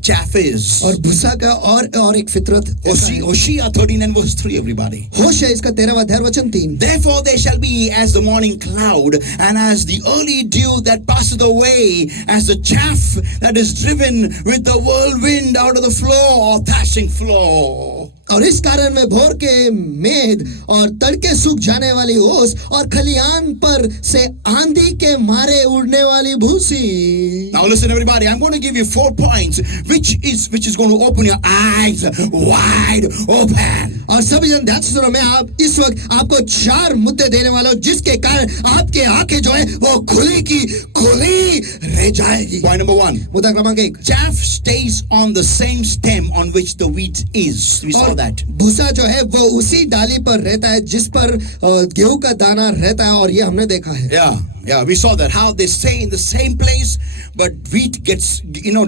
chaff is और भूसा का और एक फितरत Hosea 39 verse 3 everybody. होशे इसका 13वां अध्याय वचन 3। Therefore they shall be as the morning cloud and as the early dew that passeth away, as the chaff that is driven with the whirlwind out of the floor or thrashing floor. और इस कारण में भोर के मेघ और तड़के सूख जाने वाली ओस और खलियान पर से आंधी के मारे उड़ने वाली भूसी। Now listen everybody, I'm going to give you 4 points which is going to open your eyes wide open. और सभी जन ध्यान से सुनो, मैं इस वक्त आपको 4 मुद्दे देने वाला हूं जिसके कारण आपके आंखें जो है वो खुली की खुली रह जाएगी। Point number 1. मुद्दा क्रमांक 1, Chaff stays on the same stem on which the wheat is. We saw that. भूसा जो है वो उसी डाली पर रहता है जिस पर गेहूं का दाना रहता है, और ये हमने देखा है। Yeah, we saw that how they stay in the same place, but wheat gets,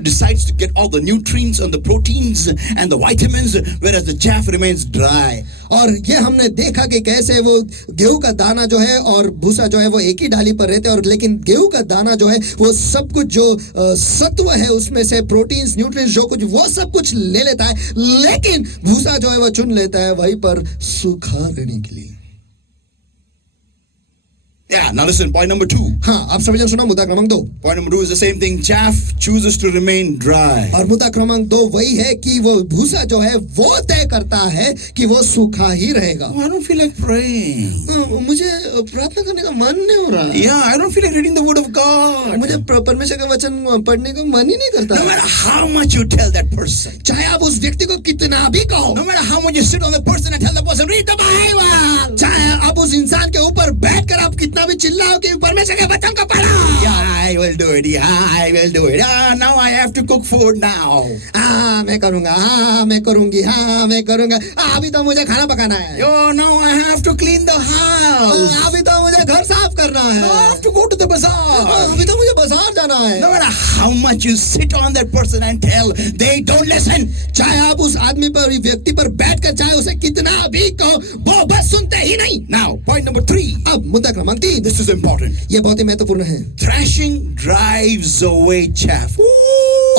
decides to get all the nutrients and the proteins and the vitamins, whereas the chaff remains dry. और ये हमने देखा कि कैसे वो गेहूं का दाना जो है और भूसा जो है वो एक ही डाली पर रहते हैं, और लेकिन गेहूं का दाना जो है वो सब कुछ जो सत्व है उसमें से प्रोटीन्स, न्यूट्रिएंट्स, जो कुछ वो सब कुछ ले लेता है, लेकिन भूसा जो है वो चुन लेता है वहीं पर सूखा रहने के लिए। Yeah, now listen, point number 2. हाँ, आप सभी जन सुनो मुद्दा क्रमांक 2। Point number 2 is the same thing. Chaff chooses to remain dry. और मुद्दा क्रमांक 2 वही है कि वो भूसा जो है वो तय करता है कि वो सूखा ही रहेगा। Oh, I don't feel like praying. मुझे प्रार्थना करने का मन नहीं हो रहा। Yeah, I don't feel like reading the word of God. मुझे परमेश्वर का वचन पढ़ने का मन ही नहीं करता। No matter how much you tell that person. चाहे आप उस व्यक्ति को कितना भी कहो। No matter how much you sit on the person and tell the person, read the Bible. चाहे आप उस इंसान के ऊपर बैठकर आप कितना भी चिल्लाओ कि परमेश्वर के वचन को पढ़ो। Yeah, I will do it. Yeah, I will do it. Now I have to cook food now. हाँ मैं करूँगा, हाँ मैं करूँगी, हाँ मैं करूँगा। अभी तो मुझे खाना पकाना है। Oh, now I have to clean the house. अभी तो मुझे घर साफ करना है। Now I have to go to the bazaar. अभी तो मुझे बाजार जाना है। No matter how much you sit on that person and tell, they don't listen. चाहे आप उस आदमी पर व्यक्ति पर बैठकर चाहे उसे कितना भी कहो वो बस सुनते ही नहीं। Now, point number 3. अब मुद्दा क्रमांक 3। This is important. ये बहुत ही महत्वपूर्ण है। Thrashing drives away chaff.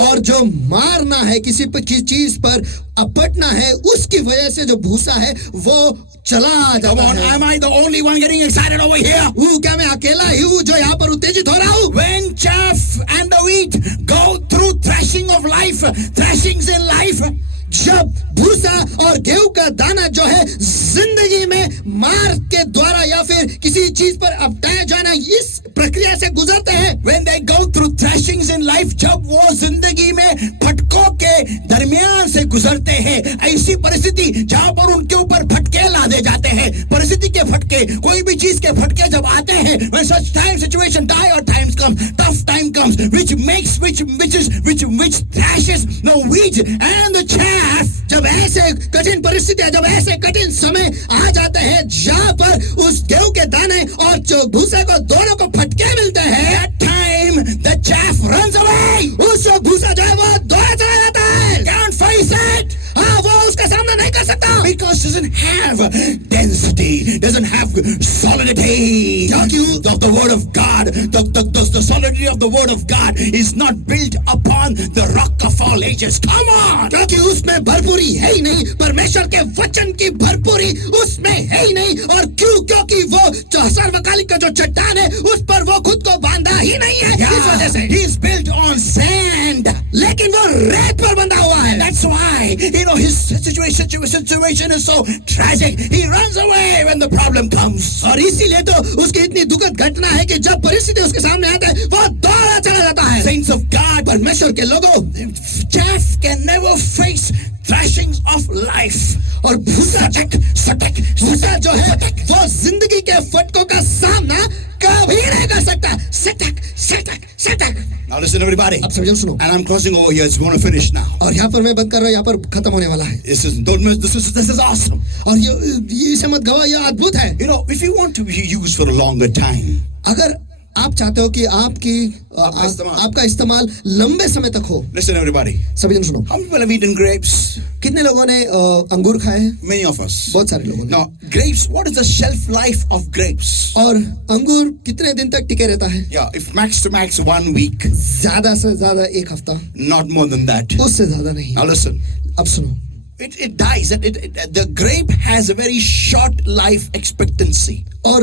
और जो मारना है किसी पर किसी चीज पर अपटना है उसकी वजह से जो भूसा है वो चला Come जाता on, है। am I the only one getting excited over here? क्या मैं अकेला ही हूँ जो यहाँ पर उत्तेजित हो रहा हूँ? When chaff and the wheat go through thrashing of life, thrashings in life, जब भूसा और गेहूं का दाना जो है जिंदगी में मार के द्वारा या फिर किसी चीज पर अपटाया जाना इस प्रक्रिया से गुजरते हैं। when they go through thrashings in life, जब वो जिंदगी में फटकों के दरमियान से गुजरते हैं, ऐसी परिस्थिति जहां पर उनके ऊपर फटके लादे जाते हैं, परिस्थिति के फटके, कोई भी चीज के फटके जब आते हैं, when such time situation dire times come, tough time comes, which thrashes the wheat and the chaff. जब ऐसे कठिन परिस्थितियां जब ऐसे कठिन समय आ जाते हैं जहां पर उस गेहूं के दाने और जो भूसे को दोनों को फटके मिलते हैं, That time the chaff runs away. उस भूसा जो है वो दौड़ा चला जाता है। Can't face it. हाँ वो उसका सामना नहीं कर सकता Because doesn't have density, doesn't have solidity of the word of God. The solidity of the word of God is not built upon the rock of all ages. Come on. क्योंकि उसमें भरपूरी है ही नहीं, परमेश्वर के वचन की भरपूरी उसमें है ही नहीं। और क्योंकि वो जो सर्वकालिक का जो चट्टान है उस पर वो खुद को बांधा ही नहीं है। इस वजह से He's built on sand. लेकिन वो रेत पर बंधा हुआ है। That's why his situation is so tragic. He runs away when the problem comes. और इसीलिए तो उसकी इतनी दुखद घटना है कि जब परिस्थिति उसके सामने आते हैं वो दौड़ा चला जाता है। Saints of God, परमेश्वर के लोगों, chaff can never face thrashings of life. और भूसा जो है वो जिंदगी के फटकों का सामना कभी नहीं कर सकता। सटक। Now listen everybody. अब सभी जन सुनो। And I'm crossing over here. It's going to finish now. और यहाँ पर मैं बंद कर रहा हूँ, यहाँ पर खत्म होने वाला है। Don't miss. This is awesome. और ये इसे मत गवा, ये अद्भुत है। You know, if you want to be used for a longer time, अगर आप चाहते हो कि आपका इस्तेमाल लंबे समय तक हो, listen everybody. सभी जन सुनो। How many people have eaten grapes? कितने लोगों ने अंगूर खाए हैं? Many of us. बहुत सारे लोगों ने। Now, grapes. What is the shelf life of grapes? और अंगूर कितने दिन तक टिके रहता है? Yeah, if max to max 1 week. ज्यादा से ज्यादा 1 हफ्ता। Not more than that. उससे ज्यादा नहीं। Now listen. अब सुनो। It dies. The grape has a very short life expectancy. और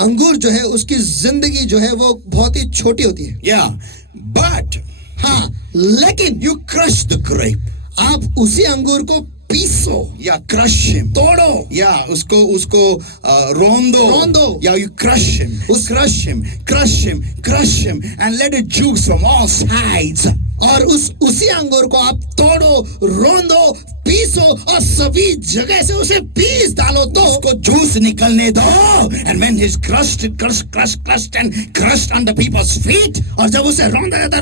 अंगूर जो है उसकी जिंदगी जो है वो बहुत ही छोटी होती है। Yeah, but हाँ, लेकिन you crush the grape. आप उसी अंगूर को पीसो, Yeah, crush him. तोड़ो, Yeah, उसको rondo. Yeah, you crush him. Crush him, and let it juice from all sides. और उसी अंगूर को आप तोड़ो, रोंदो, पीसो और सभी जगह से उसे पीस डालो तो उसको जूस निकलने दो. And when he's crushed and crushed under people's feet, और जब उसे रौंदा जाता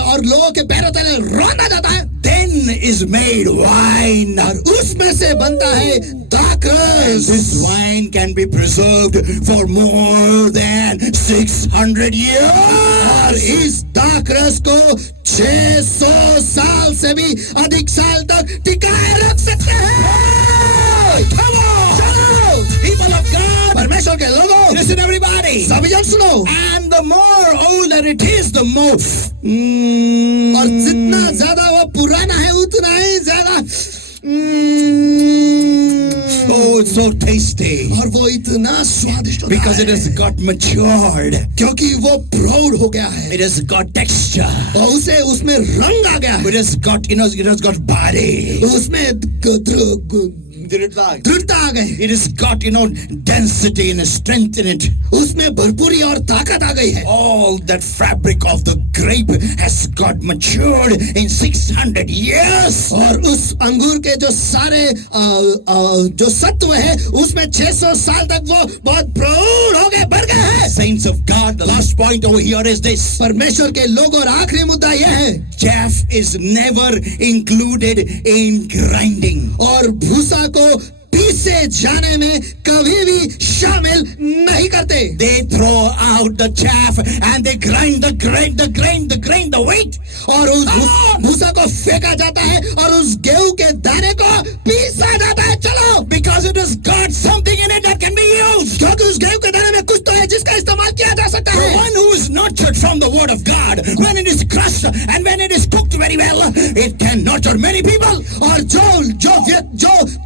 और लोगों के पैरों तले रौंदा जाता है, then is made wine. और उसमें से बनता है दाखरस. This wine can be preserved for more than 600 years. और इस दाखरस को 600 साल से भी अधिक साल तक टिकाए रख सकते हैं. Come on, चलो, people of God, परमेश्वर के लोगों, listen everybody. सभी जन सुनो. And the more older it is, the more. और जितना ज्यादा वो पुराना है उतना ही ज्यादा Oh, it's so tasty. और वो इतना स्वादिष्ट होता Because it है has got matured. क्योंकि वो प्रौढ़ हो गया है It has got texture. और उसे उसमें रंग आ गया है It has got, it has got body. उसमें दृढ़ता आ गई It has got, density and strength in it. उसमें भरपूरी और ताकत आ गई है All that fabric of the grape has got matured in 600 years. और उस अंगूर के जो सारे जो सत्व है उसमें 600 साल तक वो बहुत प्रौढ़ हो गए बढ़ गए हैं Saints of God, the last point over here is this. परमेश्वर के लोग और आखिरी मुद्दा यह है Chaff is never included in grinding. और भूसा को पीसे जाने में कभी भी शामिल नहीं करते They throw out the chaff and they grind the grain, the wheat. और उस भूसा को फेंका जाता है और उस गेहूं के दाने को पीसा जाता है चलो Because it has got something in it that can be used. क्योंकि उस गेहूं के दाने में कुछ तो है जिसका इस्तेमाल किया जा सकता The है one who is nurtured from the word of God, when it is crushed and when it is cooked very well, it can nurture many people. और जो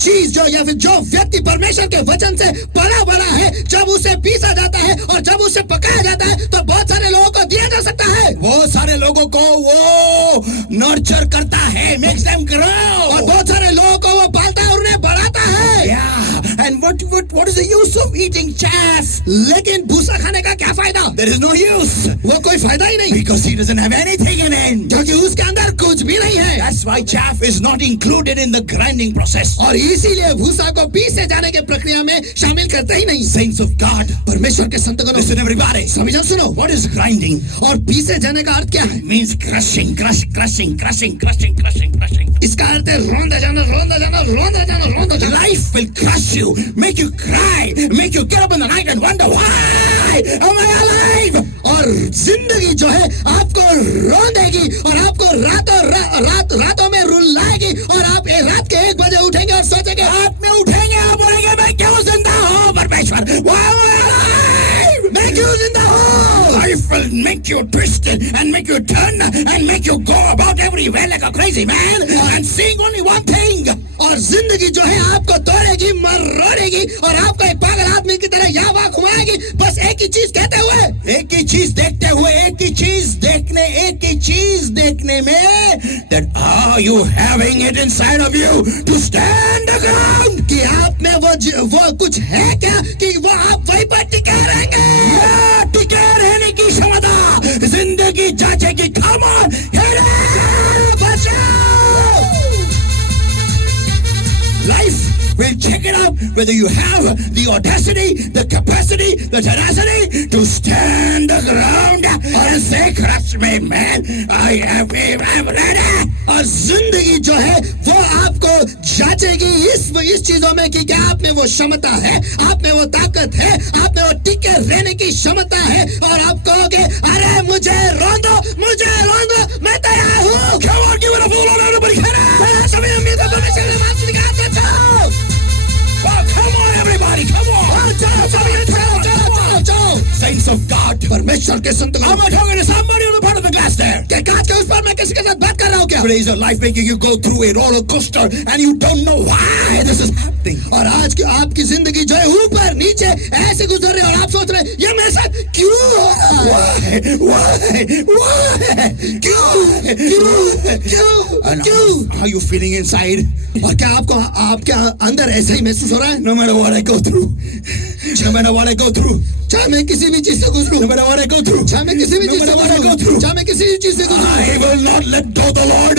चीज जो या फिर जो व्यक्ति परमेश्वर के वचन से पला बड़ा है जब उसे पीसा जाता है और जब उसे पकाया जाता है तो बहुत सारे लोगों को दिया जा सकता है बहुत सारे लोगों को वो नर्चर करता है, makes them grow. और बहुत सारे लोगों को वो पालता है और उन्हें बढ़ाता है Yeah, and what is the use of eating chaff? लेकिन भूसा खाने का क्या फायदा There is no use. वो कोई फायदा ही नहीं Because he doesn't have anything in it. क्योंकि उसके अंदर कुछ भी नहीं है That's why chaff is not included in the grinding process. और इसीलिए भूसा को पीसे जाने की प्रक्रिया में शामिल करते ही नहीं Saints of God, परमेश्वर के संतगणों listen everybody. सभी जन सुनो What is grinding? और पीसे जाने का अर्थ क्या है It means crushing. इसका अर्थ है रोंदा जाना Life will crush you, make you cry, make you get up in the night and wonder why am I alive? और जिंदगी जो है आपको रोंदेगी और आपको रातों में रुलाएगी और आप रात के 1 बजे उठेंगे और सोचेंगे रात में उठेंगे और बोलेंगे मैं क्यों जिंदा हूँ परमेश्वर? Why am I alive? मैं क्यों जिंदा हूँ Life will make you twisted and make you turn and make you go about everywhere like a crazy man and seeing only one thing. और जिंदगी जो है आपको तोड़ेगी मरोड़ेगी और आपको एक पागल आदमी की तरह यहाँ वहाँ घुमाएगी बस एक ही चीज कहते हुए एक ही चीज देखते हुए एक ही चीज देखने में that are you having it inside of you to stand the ground? कि आप में वो कुछ है क्या कि वो आप वहीं पर टिके रहेंगे टिके रहने की क्षमता जिंदगी जांचेगी. Come on, बचाओ. Life will check it out whether you have the audacity, the capacity, the tenacity to stand the ground and say, crush me, man. I'm ready. और जिंदगी जो है वो आपको जांचेगी इस चीजों में कि क्या आप में वो क्षमता है आप में वो ताकत है आप में वो टिके रहने की क्षमता है और आप कहोगे अरे मुझे रोन दो मैं तैयार हूँ. Come on, give it a full on everybody. सभी उम्मीद है परमेश्वर ने माफ दिखाते जाओ. Come on, everybody, come on. चलो. Saints of God. परमेश्वर के संतगण. Am I talking to somebody on the part of the glass there? क्या कांच के उस पर मैं किसी के साथ बात कर रहा हूँ क्या? Today's your life making you go through a roller coaster and you don't know why this is happening. और आज की आपकी जिंदगी जो है ऊपर नीचे ऐसे गुजर रही है और आप सोच रहे हैं ये मेरे साथ क्यों हो रहा है? Why? क्यों? And how are you feeling inside? और क्या आपके अंदर ऐसे ही महसूस हो रहा है? No matter what I go through, चाहे मैं किसी भी चीज से गुजरूं, no matter what I go through, चाहे मैं किसी भी चीज से गुजरूं, चाहे मैं किसी भी चीज से गुजरूं, I will not let go the Lord.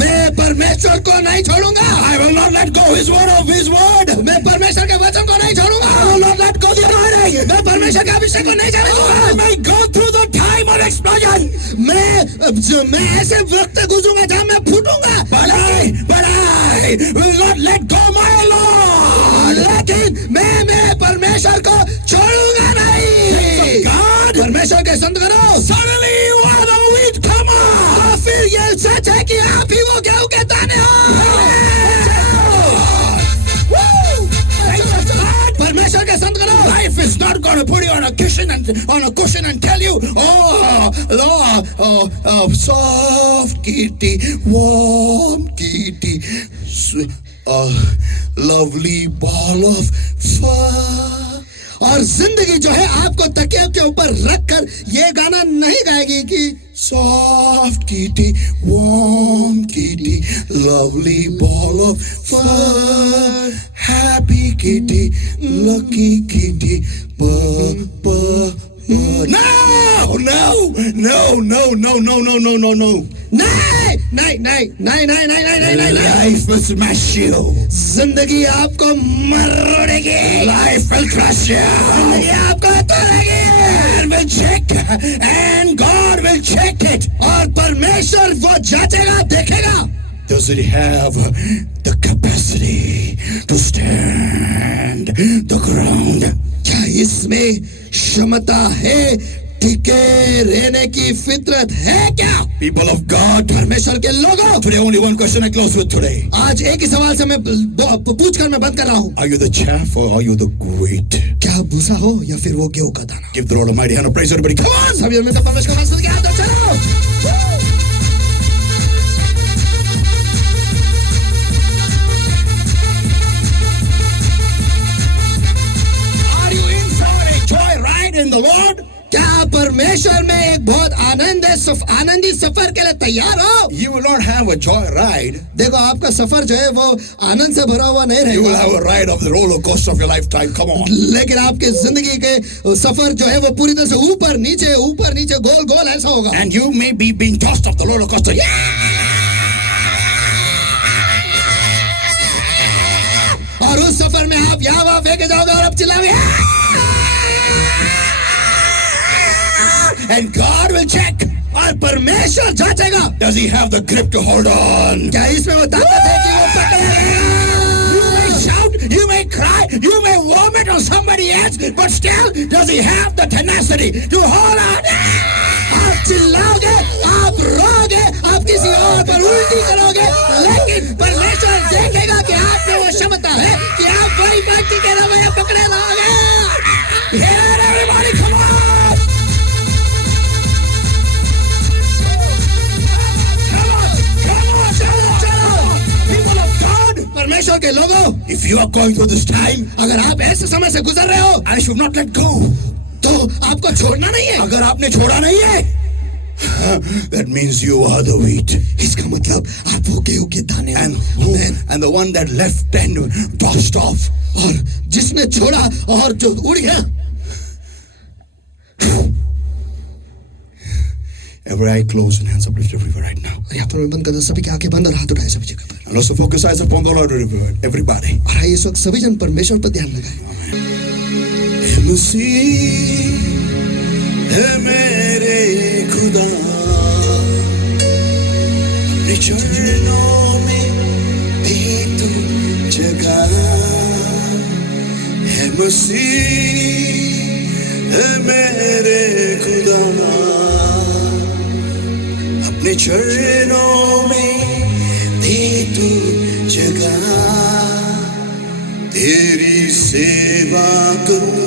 मैं परमेश्वर को नहीं छोड़ूंगा. I will not let go His word. मैं परमेश्वर के वचन को नहीं छोड़ूंगा. I will not let go the anointing. मैं परमेश्वर के अभिषेक को नहीं जाने दूंगा. I may go through the time of explosion. मैं ऐसे वक्त गुजरूंगा जहाँ मैं फूटूंगा. But I will not let go my Lord. लेकिन मैं परमेश्वर को छोड़ूंगा नहीं. God, परमेश्वर के संत करो. suddenly you are the wheat. Come on. और फिर ये सच है कि आप ही वो गेहूं के दाने हो. परमेश्वर के संत करो. Life is not going to put you on a cushion and tell you, soft kitty, warm kitty, lovely ball of fur. और जिंदगी जो है आपको तकिया के ऊपर रखकर ये गाना नहीं गाएगी कि Soft kitty, warm kitty, lovely ball of fur. Happy kitty, lucky kitty, purr, purr, purr. No, no, no, no, no, no, no, no, no, no. नहीं नहीं नहीं नहीं नहीं नहीं नहीं नहीं नहीं नहीं Life will smash you. जिंदगी आपको मरोड़ेगी Life will crush you. जिंदगी आपको तोड़ेगी And will check, and God will check it. और परमेश्वर वो जांचेगा देखेगा Does it have the capacity to stand the ground? क्या इसमें क्षमता है टिके रहने की फितरत है क्या People of God, परमेश्वर के लोगों today only one question I close with today. आज एक ही सवाल से मैं पूछकर मैं बंद कर रहा हूँ Are you the chaff or are you the wheat? क्या आप भूसा हो या फिर वो गेहूं का दाना Give the Lord a mighty hand of praise, everybody. Come on! सभी में तो परमेश्वर का मस्तक हाथ चलो Are you in for a joy ride in the Lord? क्या परमेश्वर में एक बहुत आनंदी सफर के लिए तैयार हो You will not have a joy ride. देखो आपका सफर जो है वो आनंद से भरा हुआ नहीं You will रहेगा have a ride of the roller coaster of your lifetime. Come on. लेकिन आपके जिंदगी के सफर जो है वो पूरी तरह से ऊपर नीचे गोल गोल ऐसा होगा And you may be being tossed off the roller coaster. और उस सफर में आप यहाँ वहां फेंके जाओगे और अब चिल्लाओगे And God will check. और परमेश्वर जांचेगा Does he have the grip to hold on? क्या इसमें वो ताकत है कि वो पकड़े You may shout, you may cry, you may vomit on somebody else, but still, does he have the tenacity to hold on? आप चिल्लाओगे आप रोगे आप किसी और पर उल्टी करोगे लेकिन परमेश्वर देखेगा कि आप में वो क्षमता है कि आप वही व्यक्ति के रवैया पकड़े रहोगे Here, everybody, come on! People of God, परमेश्वर के लोगों if you are going through this time, अगर आप ऐसे समय से गुजर रहे हो I should not let go. तो आपको छोड़ना नहीं है अगर आपने छोड़ा नहीं है, that means you are the wheat. इसका मतलब आप वो गेहूं के दाने हो And the one that left and tossed off. और जिसने छोड़ा और जो उड़ गया Every eye closed and hands uplifted everywhere right now. और यहाँ पर मैं बंद कर दो सभी की आंखें बंद और हाथ उठाए सभी जगह पर And also focus eyes upon the Lord everybody. और आइए इस वक्त सभी जन परमेश्वर पर ध्यान लगाएं मसीह है मेरे खुदा अपने चरणों में दे तू जगह है मसीह है मेरे खुदा अपने चरणों में दे तू जगह तेरी सेवा करूं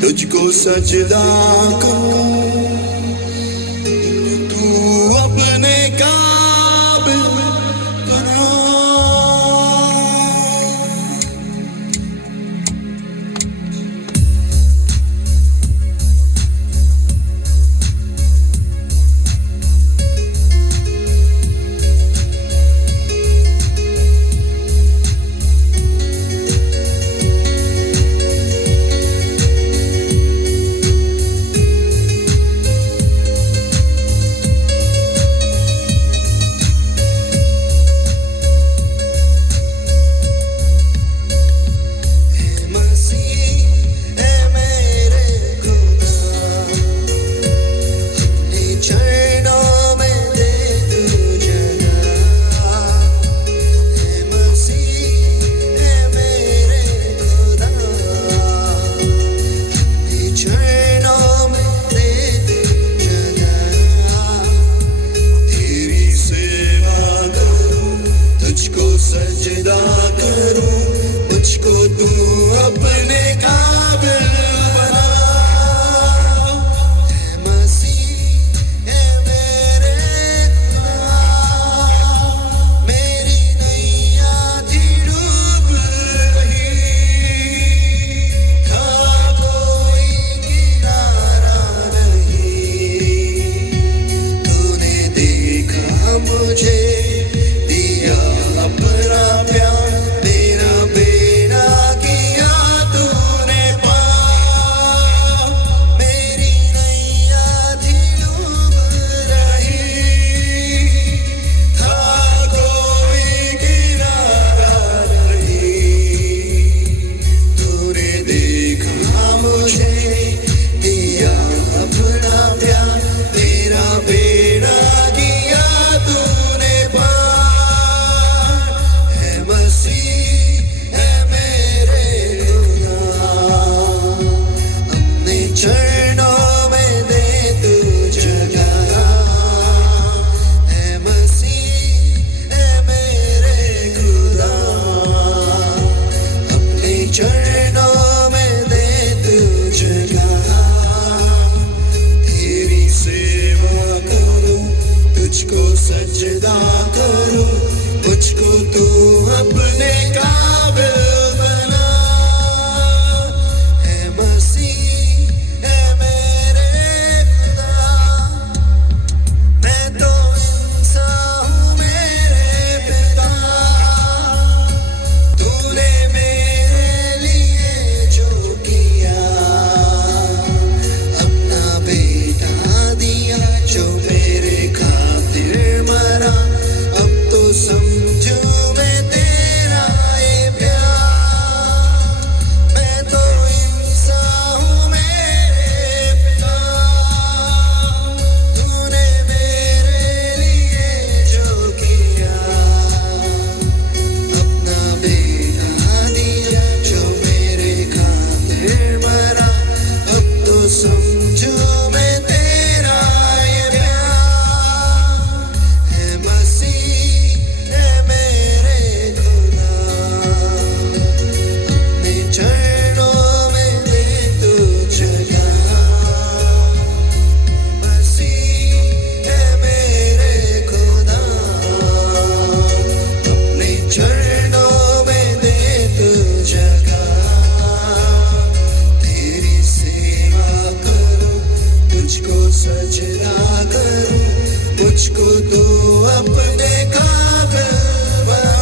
तुझको सजदा करूं तू अपने काबिल बना मेरे लिए जो किया, अपना बेटा दिया जो मेरे खातिर मरा, अब तो समझो मैं तेरा ये प्यार। मैं तो इंसान हूँ मेरे पिता, तूने मेरे लिए जो किया, अपना बेटा दिया जो मेरे खातिर मरा, अब तो समझो मैं तेरा ये प्यार। है मसीह है मेरे खुदा, अपने चरणों में दे तू जगह। मसीह है मेरे खुदा, अपने चरणों में दे तू जगह। तेरी सेवा करूं, तुझको सजदा करूं, मुझको तो अपने काबिल बना।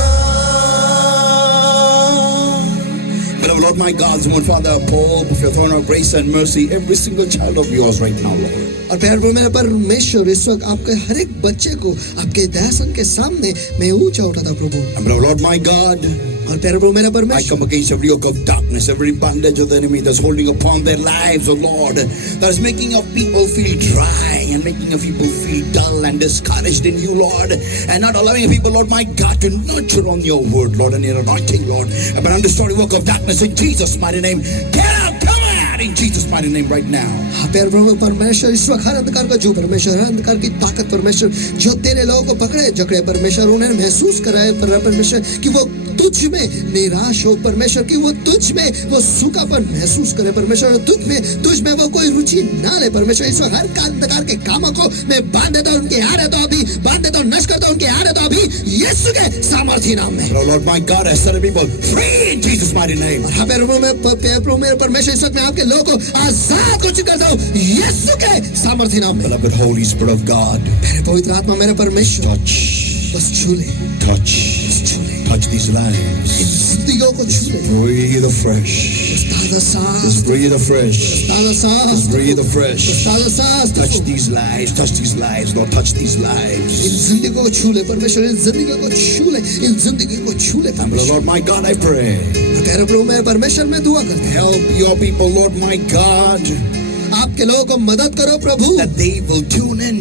Beloved Lord my God, Lord Father, Paul, before your throne of grace and mercy, every single child of yours right now, Lord. और प्यार प्रभु मेरा परमेश्वर, इस वक्त आपके हर एक बच्चे को आपके दयासन के सामने मैं ऊंचा उठाता प्रभु। And beloved Lord my God, और प्यार प्रभु मेरा I परमेश्वर, come against every yoke of darkness, every bondage of the enemy that's holding upon their lives, oh Lord, that is making your people feel dry and making your people feel dull and discouraged in you, Lord, and not allowing your people, Lord my God, to nurture on your word, Lord, and your anointing, Lord. But I'm destroying the work of darkness in Jesus' mighty name. Get out, come out in Jesus' mighty name right now. हाँ प्यार प्रभु परमेश्वर, इस वक्त हर अंधकार का जो परमेश्वर, हर अंधकार की ताकत परमेश्वर जो तेरे लोगों को पकड़े जकड़े परमेश्वर, उन्हें महसूस कराए परमेश्वर कि वो तुझ में निराश हो परमेश्वर, कि वो तुझ में वो सूखापन महसूस करे परमेश्वर, तुझ में वो कोई रुचि ना ले परमेश्वर। इस वक्त हर अंधकार के कामों को मैं बांध देता हूँ, उनके आदतों अभी बांध देता हूँ, नष्ट करता हूँ उनके आदतों अभी यीशु के सामर्थ्य नाम में। Oh Lord my God, I set the people free in Jesus' mighty name. और हाँ प्यार प्रभु मेरे परमेश्वर, इस वक्त मैं आपके लोगों को आजाद घोषित करता हूँ यीशु के सामर्थ्य नाम में। Beloved Holy Spirit of God, मेरे पवित्र आत्मा मेरे परमेश्वर, touch, बस छू ले, touch, छू ले, touch these इन lives. जिंदगियों को छू ले, Breathe afresh. बस ताजा सांस, Just breathe afresh. ताजा सांस, Just breathe afresh. ताजा सांस, Touch these lives, Lord, touch these in lives. जिंदगियों को छू ले परमेश्वर, इन जिंदगियों को छू ले, इन जिंदगी को छू ले And परमेश्वर। Lord my God, I pray, तेरे प्रभु मेरे परमेश्वर में दुआ करते हैं, help your people, Lord my God, आपके लोगों को मदद करो प्रभु, that they will tune in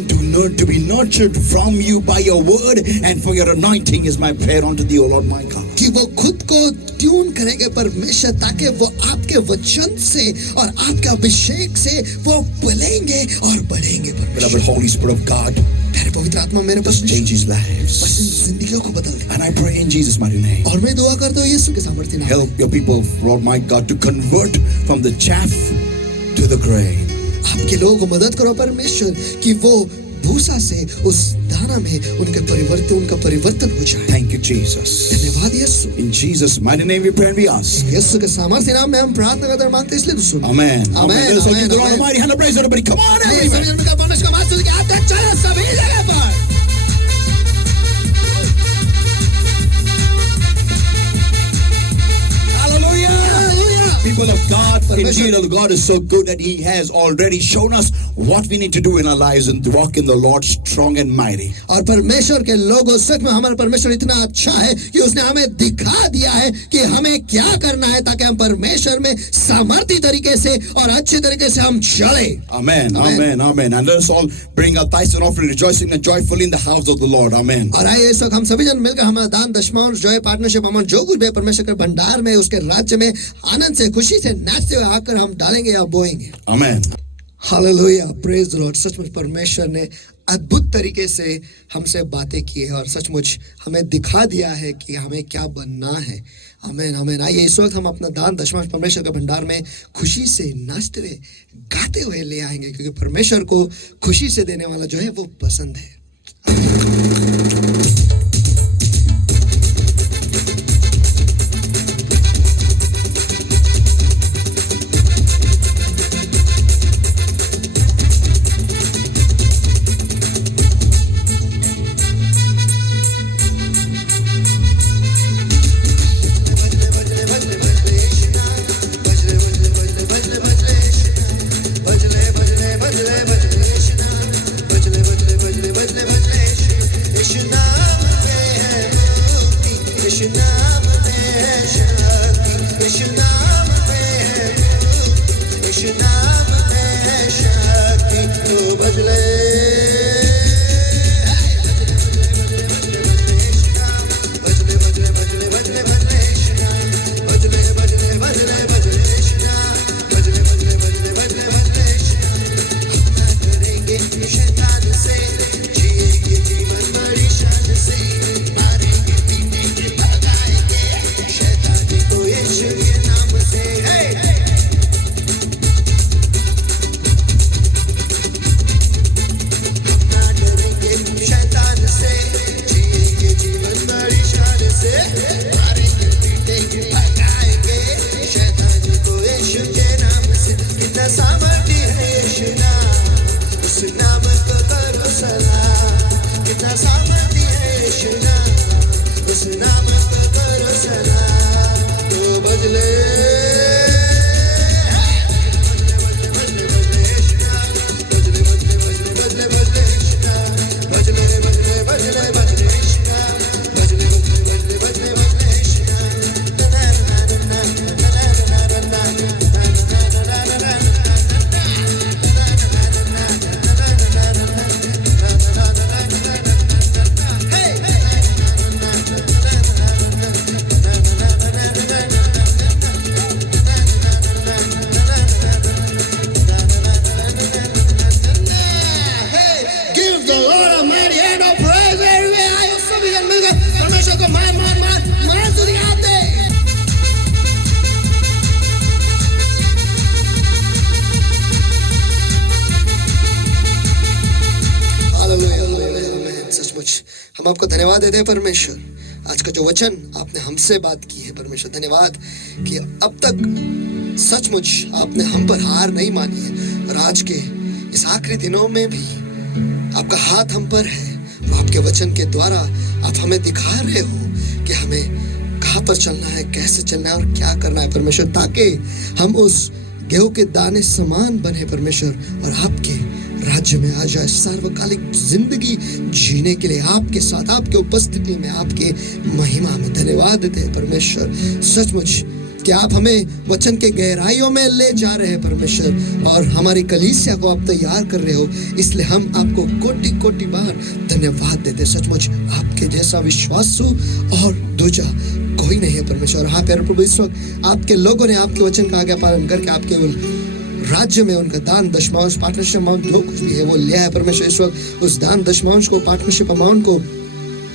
to be nurtured from you by your word and for your anointing is my prayer unto thee, O Lord my God. कि वो खुद को tune करेंगे परमेश्वर, ताकि वो आपके वचन से और आपके अभिषेक से वो बढ़ेंगे और बढ़ेंगे परमेश्वर। Beloved Holy Spirit of God, तेरे पवित्र आत्मा मेरे just परमेश्वर, change his lives. बस इन जिंदगियों को बदल दे। And I pray in Jesus' mighty name, और मैं दुआ करता हूँ यीशु के सामर्थ्य नाम में। help your people, Lord my God, to convert from the chaff to the grain. आपके लोगों को मदद करो परमेश्वर, कि वो भूसा से उस दाना में उनका परिवर्तन हो जाए। Thank you, Jesus. धन्यवाद यीशु। In Jesus' mighty name we pray and we ask. यीशु के सामर्थ्य नाम में हम प्रार्थना करते और मांगते, इसलिए तो सुनो। Amen. Amen, Let us all amen, give the Lord amen। Almighty hand of praise, everybody. Come on, आइए, everybody. सभी जन का परमेश्वर का हाथ जोड़ के हाथ तक चले सभी जगह पर। Hallelujah. Hallelujah. People of God, Permission. indeed, God is so good that He has already shown us what we need to do in our lives and to walk in the Lord strong and mighty. और परमेश्वर के लोगों, सच में हमारा परमेश्वर इतना अच्छा है कि उसने हमें दिखा दिया है कि हमें क्या करना है, ताकि हम परमेश्वर में सामर्थ्य तरीके से और अच्छे तरीके से हम चले। Amen, Amen. amen, amen. And let us all bring our tithes and offering, rejoicing and joyfully in the house of the Lord. Amen. और आइए इस वक्त हम सभी जन मिलकर हमारा दान दशमांश जॉय पार्टनरशिप अमन जो कुछ भी है परमेश्वर के भंडार में, उसके राज्य में आनंद से खुशी से नाचते हुए आकर हम डालेंगे या बोएंगे। Amen. Hallelujah, praise the Lord. सचमुच परमेश्वर ने अद्भुत तरीके से हमसे बातें की है और सचमुच हमें दिखा दिया है कि हमें क्या बनना है। आमीन आमीन। आइए इस वक्त हम अपना दान दशमांश परमेश्वर के भंडार में खुशी से नाचते हुए गाते हुए ले आएंगे, क्योंकि परमेश्वर को खुशी से देने वाला जो है वो पसंद है। भजले हम आपको धन्यवाद देते हैं परमेश्वर, आज का जो वचन आपने हमसे बात की है परमेश्वर, धन्यवाद कि अब तक सचमुच आपने हम पर हार नहीं मानी है और आज के इस आखिरी दिनों में भी आपका हाथ हम पर है और आपके वचन के द्वारा आप हमें दिखा रहे हो कि हमें कहाँ पर चलना है, कैसे चलना है और क्या करना है परमेश्वर, ताकि हम उस गेहूं के दाने समान बने परमेश्वर और आपके राज्य में आ जाए, सार्वकालिक जिंदगी जीने के लिए आपके साथ, आपके उपस्थिति में, आपके महिमा में। धन्यवाद देते हैं परमेश्वर सचमुच कि आप हमें वचन के गहराइयों में ले जा रहे हैं परमेश्वर और हमारी कलीसिया को आप तैयार कर रहे हो, इसलिए हम आपको कोटि कोटि बार धन्यवाद देते हैं। सचमुच आपके जैसा विश्वासु और दूजा कोई नहीं है परमेश्वर। हाँ प्यारे प्रभु, इस वक्त आपके लोगों ने आपके वचन का आज्ञा पालन करके आपके राज्य में उनका दान दशमांश पार्टनरशिप अमाउंट जो कुछ भी है वो लिया है परमेश्वर। इस वक्त उस दान दशमांश को, पार्टनरशिप अमाउंट को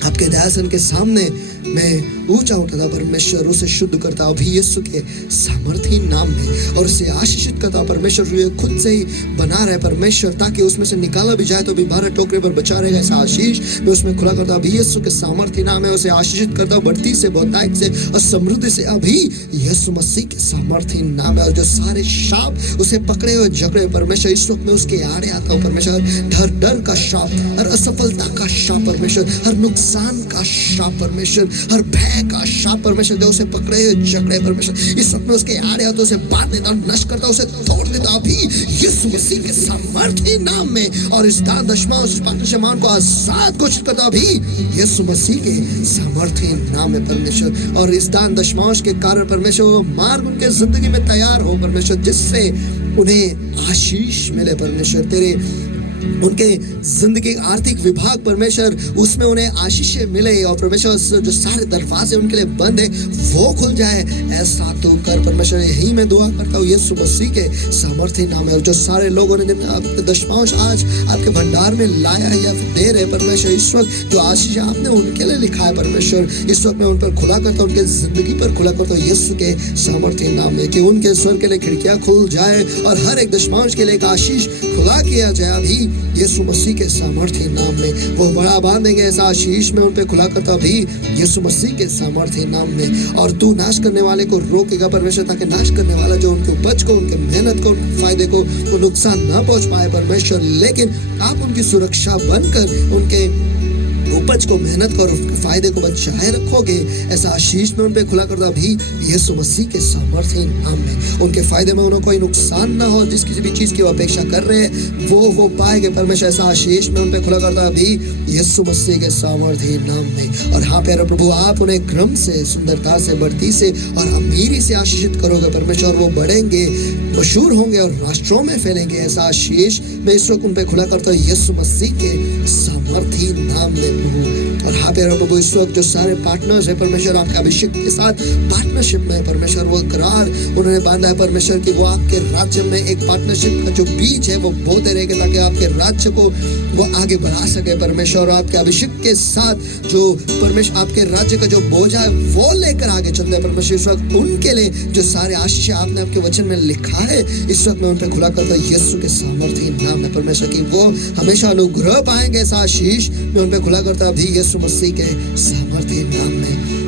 आपके दयासन के सामने मैं ऊंचा उठाता परमेश्वर, उसे शुद्ध करता अभी यीशु के सामर्थी नाम में और उसे आशीषित करता परमेश्वर, खुद से ही बना रहे परमेश्वर, ताकि उसमें से निकाला भी जाए तो भी 12 टोकरे पर बचा रहेगा। ऐसा आशीष मैं उसमें खुला करता अभी यीशु के सामर्थी नाम है, उसे आशीषित करता बढ़ती से, बहुतायत से और समृद्धि से अभी यीशु मसीह के सामर्थी नाम है। और जो सारे शाप उसे पकड़े हुए झगड़े परमेश्वर, इस वक्त में उसके आड़े आता हूँ परमेश्वर, डर का शाप, हर असफलता का शाप परमेश्वर, हर नुकसान का शाप परमेश्वर, हर भय का शाप परमेश्वर जो उसे पकड़े हुए झगड़े परमेश्वर, इस वक्त में उसके आड़े आता उसे बांध देता, नष्ट करता, उसे तोड़ देता अभी यीशु मसीह के सामर्थी नाम में। और इस दान दशमांश, इस पार्टनरशिप को आजाद घोषित करता अभी यीशु मसीह के सामर्थी नाम में परमेश्वर। और इस दान दशमांश के कारण परमेश्वर वो मार्ग उनके जिंदगी में तैयार हो परमेश्वर, जिससे उन्हें आशीष मिले परमेश्वर, तेरे उनके जिंदगी आर्थिक विभाग परमेश्वर उसमें उन्हें आशीषें मिले और परमेश्वर जो सारे दरवाजे उनके लिए बंद है वो खुल जाए, ऐसा तो कर परमेश्वर। यही मैं दुआ करता हूँ यीशु मसीह के सामर्थी नाम है। और जो सारे लोगों ने दशमांश आज आपके भंडार में लाया है या दे रहे परमेश्वर, इस वक्त जो आशीष आपने उनके लिए लिखा है परमेश्वर, इस वक्त मैं उन पर खुला करता हूँ, उनके जिंदगी पर खुला करता हूँ यीशु के सामर्थी नाम में, कि उनके स्वर के लिए खिड़कियां खुल जाए और हर एक दशमांश के लिए एक आशीष खुला किया जाए अभी यीशु मसीह के सामर्थी नाम में। वो बड़ा बांधेंगे, ऐसा आशीष में उन पे खुला करता भी यीशु मसीह के सामर्थी नाम में। और तू नाश करने वाले को रोकेगा परमेश्वर, ताकि नाश करने वाला जो उनके उपज को, उनके मेहनत को, उनके फायदे को वो नुकसान ना पहुंच पाए परमेश्वर, लेकिन आप उनकी सुरक्षा बनकर उनके उपज को, मेहनत को और फायदे को बचाए रखोगे, ऐसा आशीष में उन पे खुला करता भी यीशु मसीह के सामर्थ्य नाम में। उनके फायदे में उन्हें कोई नुकसान ना हो, जिस किसी भी चीज की वो अपेक्षा कर रहे हैं वो पाएंगे परमेश्वर। ऐसा आशीष में उन पे खुला करता भी यीशु मसीह के सामर्थ्य नाम में। और हाँ प्यारे प्रभु, आप उन्हें क्रम से, सुंदरता से, बढ़ती से और अमीरी से आशीषित करोगे परमेश्वर। वो बढ़ेंगे, मशहूर होंगे और राष्ट्रों में फैलेंगे। ऐसा आशीष मैं इस वक्त उन पे खुला करता हूँ यीशु मसीह के सामर्थी नाम में प्रभु। और हाँ प्यारे प्रभु, इस वक्त जो सारे पार्टनर्स है परमेश्वर, आपके अभिषेक के साथ पार्टनरशिप में परमेश्वर, वो करार उन्होंने बांधा है परमेश्वर की वो आपके राज्य में एक पार्टनरशिप का जो बीज है वो बोते रहेंगे, ताकि आपके राज्य को वो आगे बढ़ा सके परमेश्वर। आपके अभिषेक के साथ जो परमेश्वर आपके राज्य का जो बोझा है वो लेकर आगे चलते हैं परमेश्वर। इस वक्त उनके लिए जो सारे आशीष आपने आपके वचन में लिखा है, इस वक्त मैं उन पर खुला करता हूँ यीशु के सामर्थ्य नाम में परमेश्वर की वो हमेशा अनुग्रह पाएंगे। ऐसा आशीष मैं उन पर खुला करता हूँ अभी यीशु मसीह के सामर्थ्य नाम में।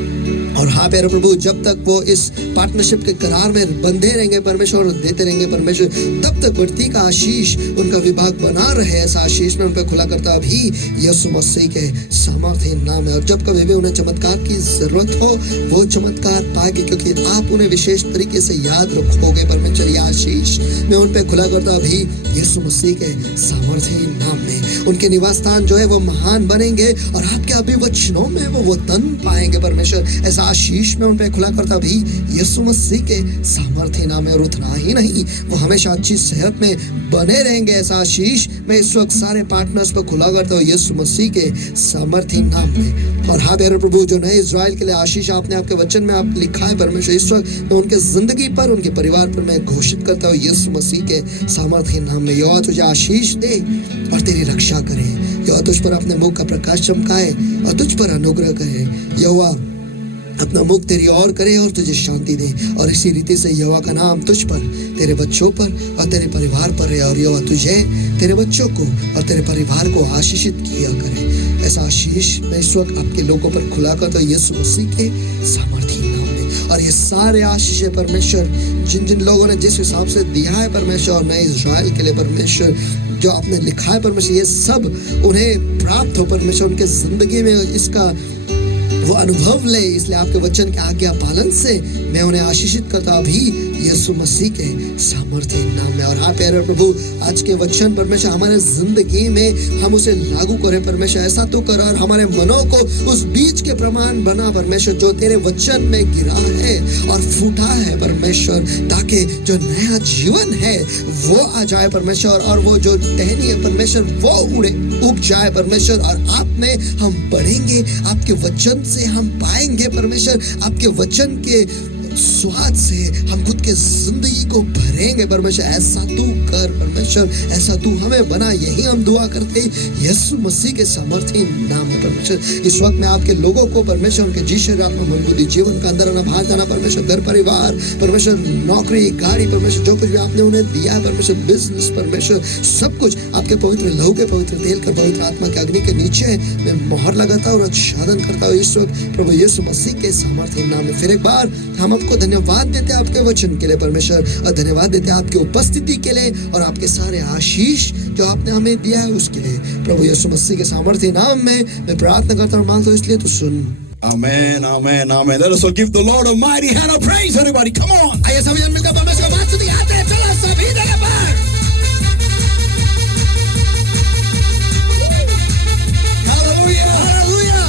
और हाँ प्यारे प्रभु, जब तक वो इस पार्टनरशिप के करार में बंधे रहेंगे परमेश्वर, देते रहेंगे परमेश्वर, तब तक बढ़ती का आशीष उनका विभाग बना रहे। ऐसा आशीष में उन पर खुला करता अभी यीशु मसीह के सामर्थ्य नाम है। और जब कभी भी उन्हें चमत्कार की जरूरत हो, वो चमत्कार पाएंगे, क्योंकि आप उन्हें विशेष तरीके से याद रखोगे परमेश्वर। ये आशीष मैं उन पर खुला करता अभी यीशु मसीह के सामर्थ्य नाम में। उनके निवास स्थान जो है वो महान बनेंगे और आपके अभिवचनों में वो तन पाएंगे परमेश्वर। ऐसा आशीष में उन पे खुला करता भी यीशु मसीह के सामर्थ्य नाम है। और उतना ही नहीं, वो हमेशा अच्छी सेहत में बने रहेंगे। ऐसा आशीष मैं इस वक्त सारे पार्टनर्स पर खुला करता हूँ यीशु मसीह के सामर्थ्य नाम में। और हाँ प्यारे प्रभु, जो नए इज़राइल के लिए आशीष आपने आपके वचन में आप लिखा है परमेश्वर, इस वक्त मैं उनके जिंदगी पर, उनके परिवार पर मैं घोषित करता हूँ यीशु मसीह के सामर्थ्य नाम में। यहोवा तुझे आशीष दे और तेरी रक्षा करे। यहोवा तुझ पर अपने मुख का प्रकाश चमकाए और तुझ पर अनुग्रह करे। यहोवा अपना मुख तेरी ओर करे और तुझे शांति दे। और इसी रीति से यहोवा का नाम तुझ पर, तेरे बच्चों पर और तेरे परिवार पर है। और यहोवा तुझे, तेरे बच्चों को और तेरे परिवार को आशीषित किया करे। ऐसा आशीष मैं इस वक्त आपके लोगों पर खुला करता हूँ यीशु मसीह के सामर्थ्य नाम में। और ये सारे आशीष है परमेश्वर, जिन जिन लोगों ने जिस हिसाब से दिया है परमेश्वर, और नए इज़राइल के लिए परमेश्वर जो आपने लिखा है परमेश्वर, ये सब उन्हें प्राप्त हो परमेश्वर। उनके जिंदगी में इसका वो अनुभव ले, इसलिए आपके वचन के आज्ञा पालन से मैं उन्हें आशीषित करता अभी यीशु मसीह के सामर्थ्य नाम में। और हाँ प्यारे प्रभु, आज के वचन परमेश्वर हमारे जिंदगी में हम उसे लागू करें परमेश्वर। ऐसा तो कर और हमारे मनों को उस बीज के प्रमाण बना परमेश्वर, जो तेरे वचन में गिरा है और फूटा है परमेश्वर, ताकि जो नया जीवन है वो आ जाए परमेश्वर, और वो जो टहनी है परमेश्वर वो उग जाए परमेश्वर। और आप में हम बढ़ेंगे, आपके वचन से हम पाएंगे परमेश्वर, आपके वचन के स्वाद से हम खुद के जिंदगी को भरेंगे परमेश्वर। ऐसा तू कर परमेश्वर, ऐसा तू हमें बना, यही हम दुआ करते हैं यीशु मसीह के सामर्थ्य नाम में परमेश्वर। इस वक्त में आपके लोगों को परमेश्वर, उनके जी शरीर आत्मा मन बुद्धि जीवन का अंदर आना बाहर जाना परमेश्वर, घर परिवार परमेश्वर, नौकरी गाड़ी परमेश्वर, जो कुछ भी आपने उन्हें दिया है परमेश्वर, बिजनेस परमेश्वर, सब कुछ आपके पवित्र लहू के, पवित्र तेल के, पवित्र आत्मा के अग्नि के नीचे मैं मोहर लगाता हूँ और आच्छादन करता हूँ इस वक्त प्रभु यीशु मसीह के सामर्थ्य नाम में। फिर एक बार हम आपको धन्यवाद देते हैं आपके वचन के लिए परमेश्वर, और धन्यवाद देते हैं आपकी उपस्थिति के लिए और आपके सारे आशीष जो आपने हमें दिया है उसके लिए। प्रभु यीशु मसीह के सामर्थ्य नाम में मैं प्रार्थना करता हूँ, मांगता हूँ, इसलिए तो सुन। Amen, amen, amen. Let us all give the Lord a mighty hand of praise, everybody. Come on. आइए सभी जन मिलकर परमेश्वर को बात दिखाते हैं। चलो सभी जगह पर।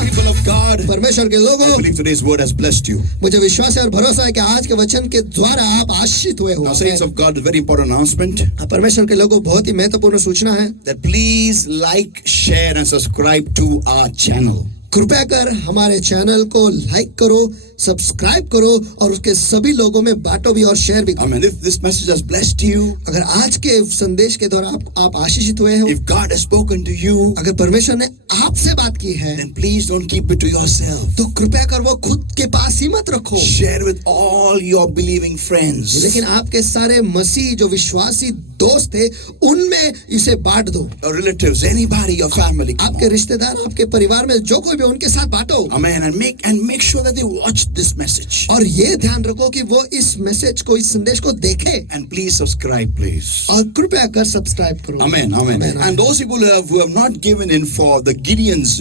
People of God, परमेश्वर के लोगों, I believe today's word has blessed you. मुझे विश्वास है और भरोसा है कि आज के वचन के द्वारा आप आशीषित हुए हो। Now, saints of God, a very important announcement परमेश्वर के लोगों, बहुत ही महत्वपूर्ण सूचना है that please like, share, and subscribe to our channel. कृपया कर हमारे चैनल को लाइक करो, सब्सक्राइब करो और उसके सभी लोगों में बांटो भी और शेयर भी करो। Amen. If this message has blessed you, अगर आज के संदेश के द्वारा आप आशीषित हुए हो, if God has spoken to you, अगर परमेश्वर ने आपसे बात की है, then please don't keep it to yourself. तो कृपया कर वो खुद के पास ही मत रखो। Share with all your believing friends. लेकिन आपके सारे मसीह जो विश्वासी दोस्त थे उनमें इसे बांट दो। Or relatives, anybody, your family. आपके रिश्तेदार, आपके परिवार में जो कोई भी पे उनके साथ बांटो। Amen. And make sure that they watch this message. और ये ध्यान रखो कि वो इस मैसेज को, इस संदेश को देखे। And please subscribe, please. और कृपया कर सब्सक्राइब करो। Amen. And those people who have not given in for the Gideons,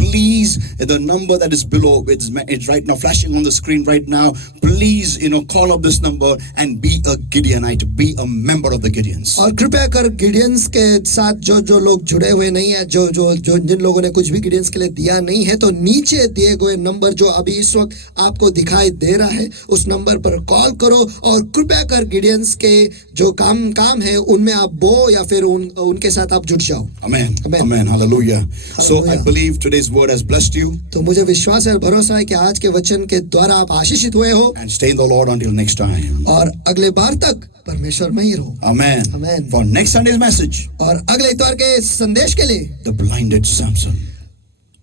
please, the number that is below, it's right now flashing on the screen right now. Please, call up this number and be a Gideonite, be a member of the Gideons. और कृपया कर गिडियंस के साथ जो लोग जुड़े हुए नहीं है, जो जिन लोगों ने कुछ भी गिडियंस के लिए दिया नहीं है, तो नीचे दिए गए नंबर जो अभी इस वक्त आपको दिखाई दे रहा है, उस नंबर पर कॉल करो और कृपया कर गिडियंस के जो काम है उनमें आप बो या फिर उनके साथ आप जुड़ जाओ। Amen. Hallelujah. So I believe today's word has blessed you. तो मुझे विश्वास है और भरोसा है कि आज के वचन के द्वारा आप आशीषित हुए हो। And stay in the Lord until next time. और अगले बार तक परमेश्वर में ही रहो। Amen. For next Sunday's message. और अगले इतवार के संदेश के लिए The blinded Samson.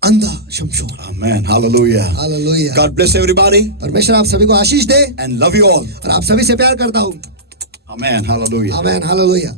अंधा शमशोन। Amen. Hallelujah. Hallelujah. God bless everybody. परमेश्वर आप सभी को आशीष दे And love you all. और आप सभी से प्यार करता हूँ। Amen. Hallelujah. आमीन। हालेलुया।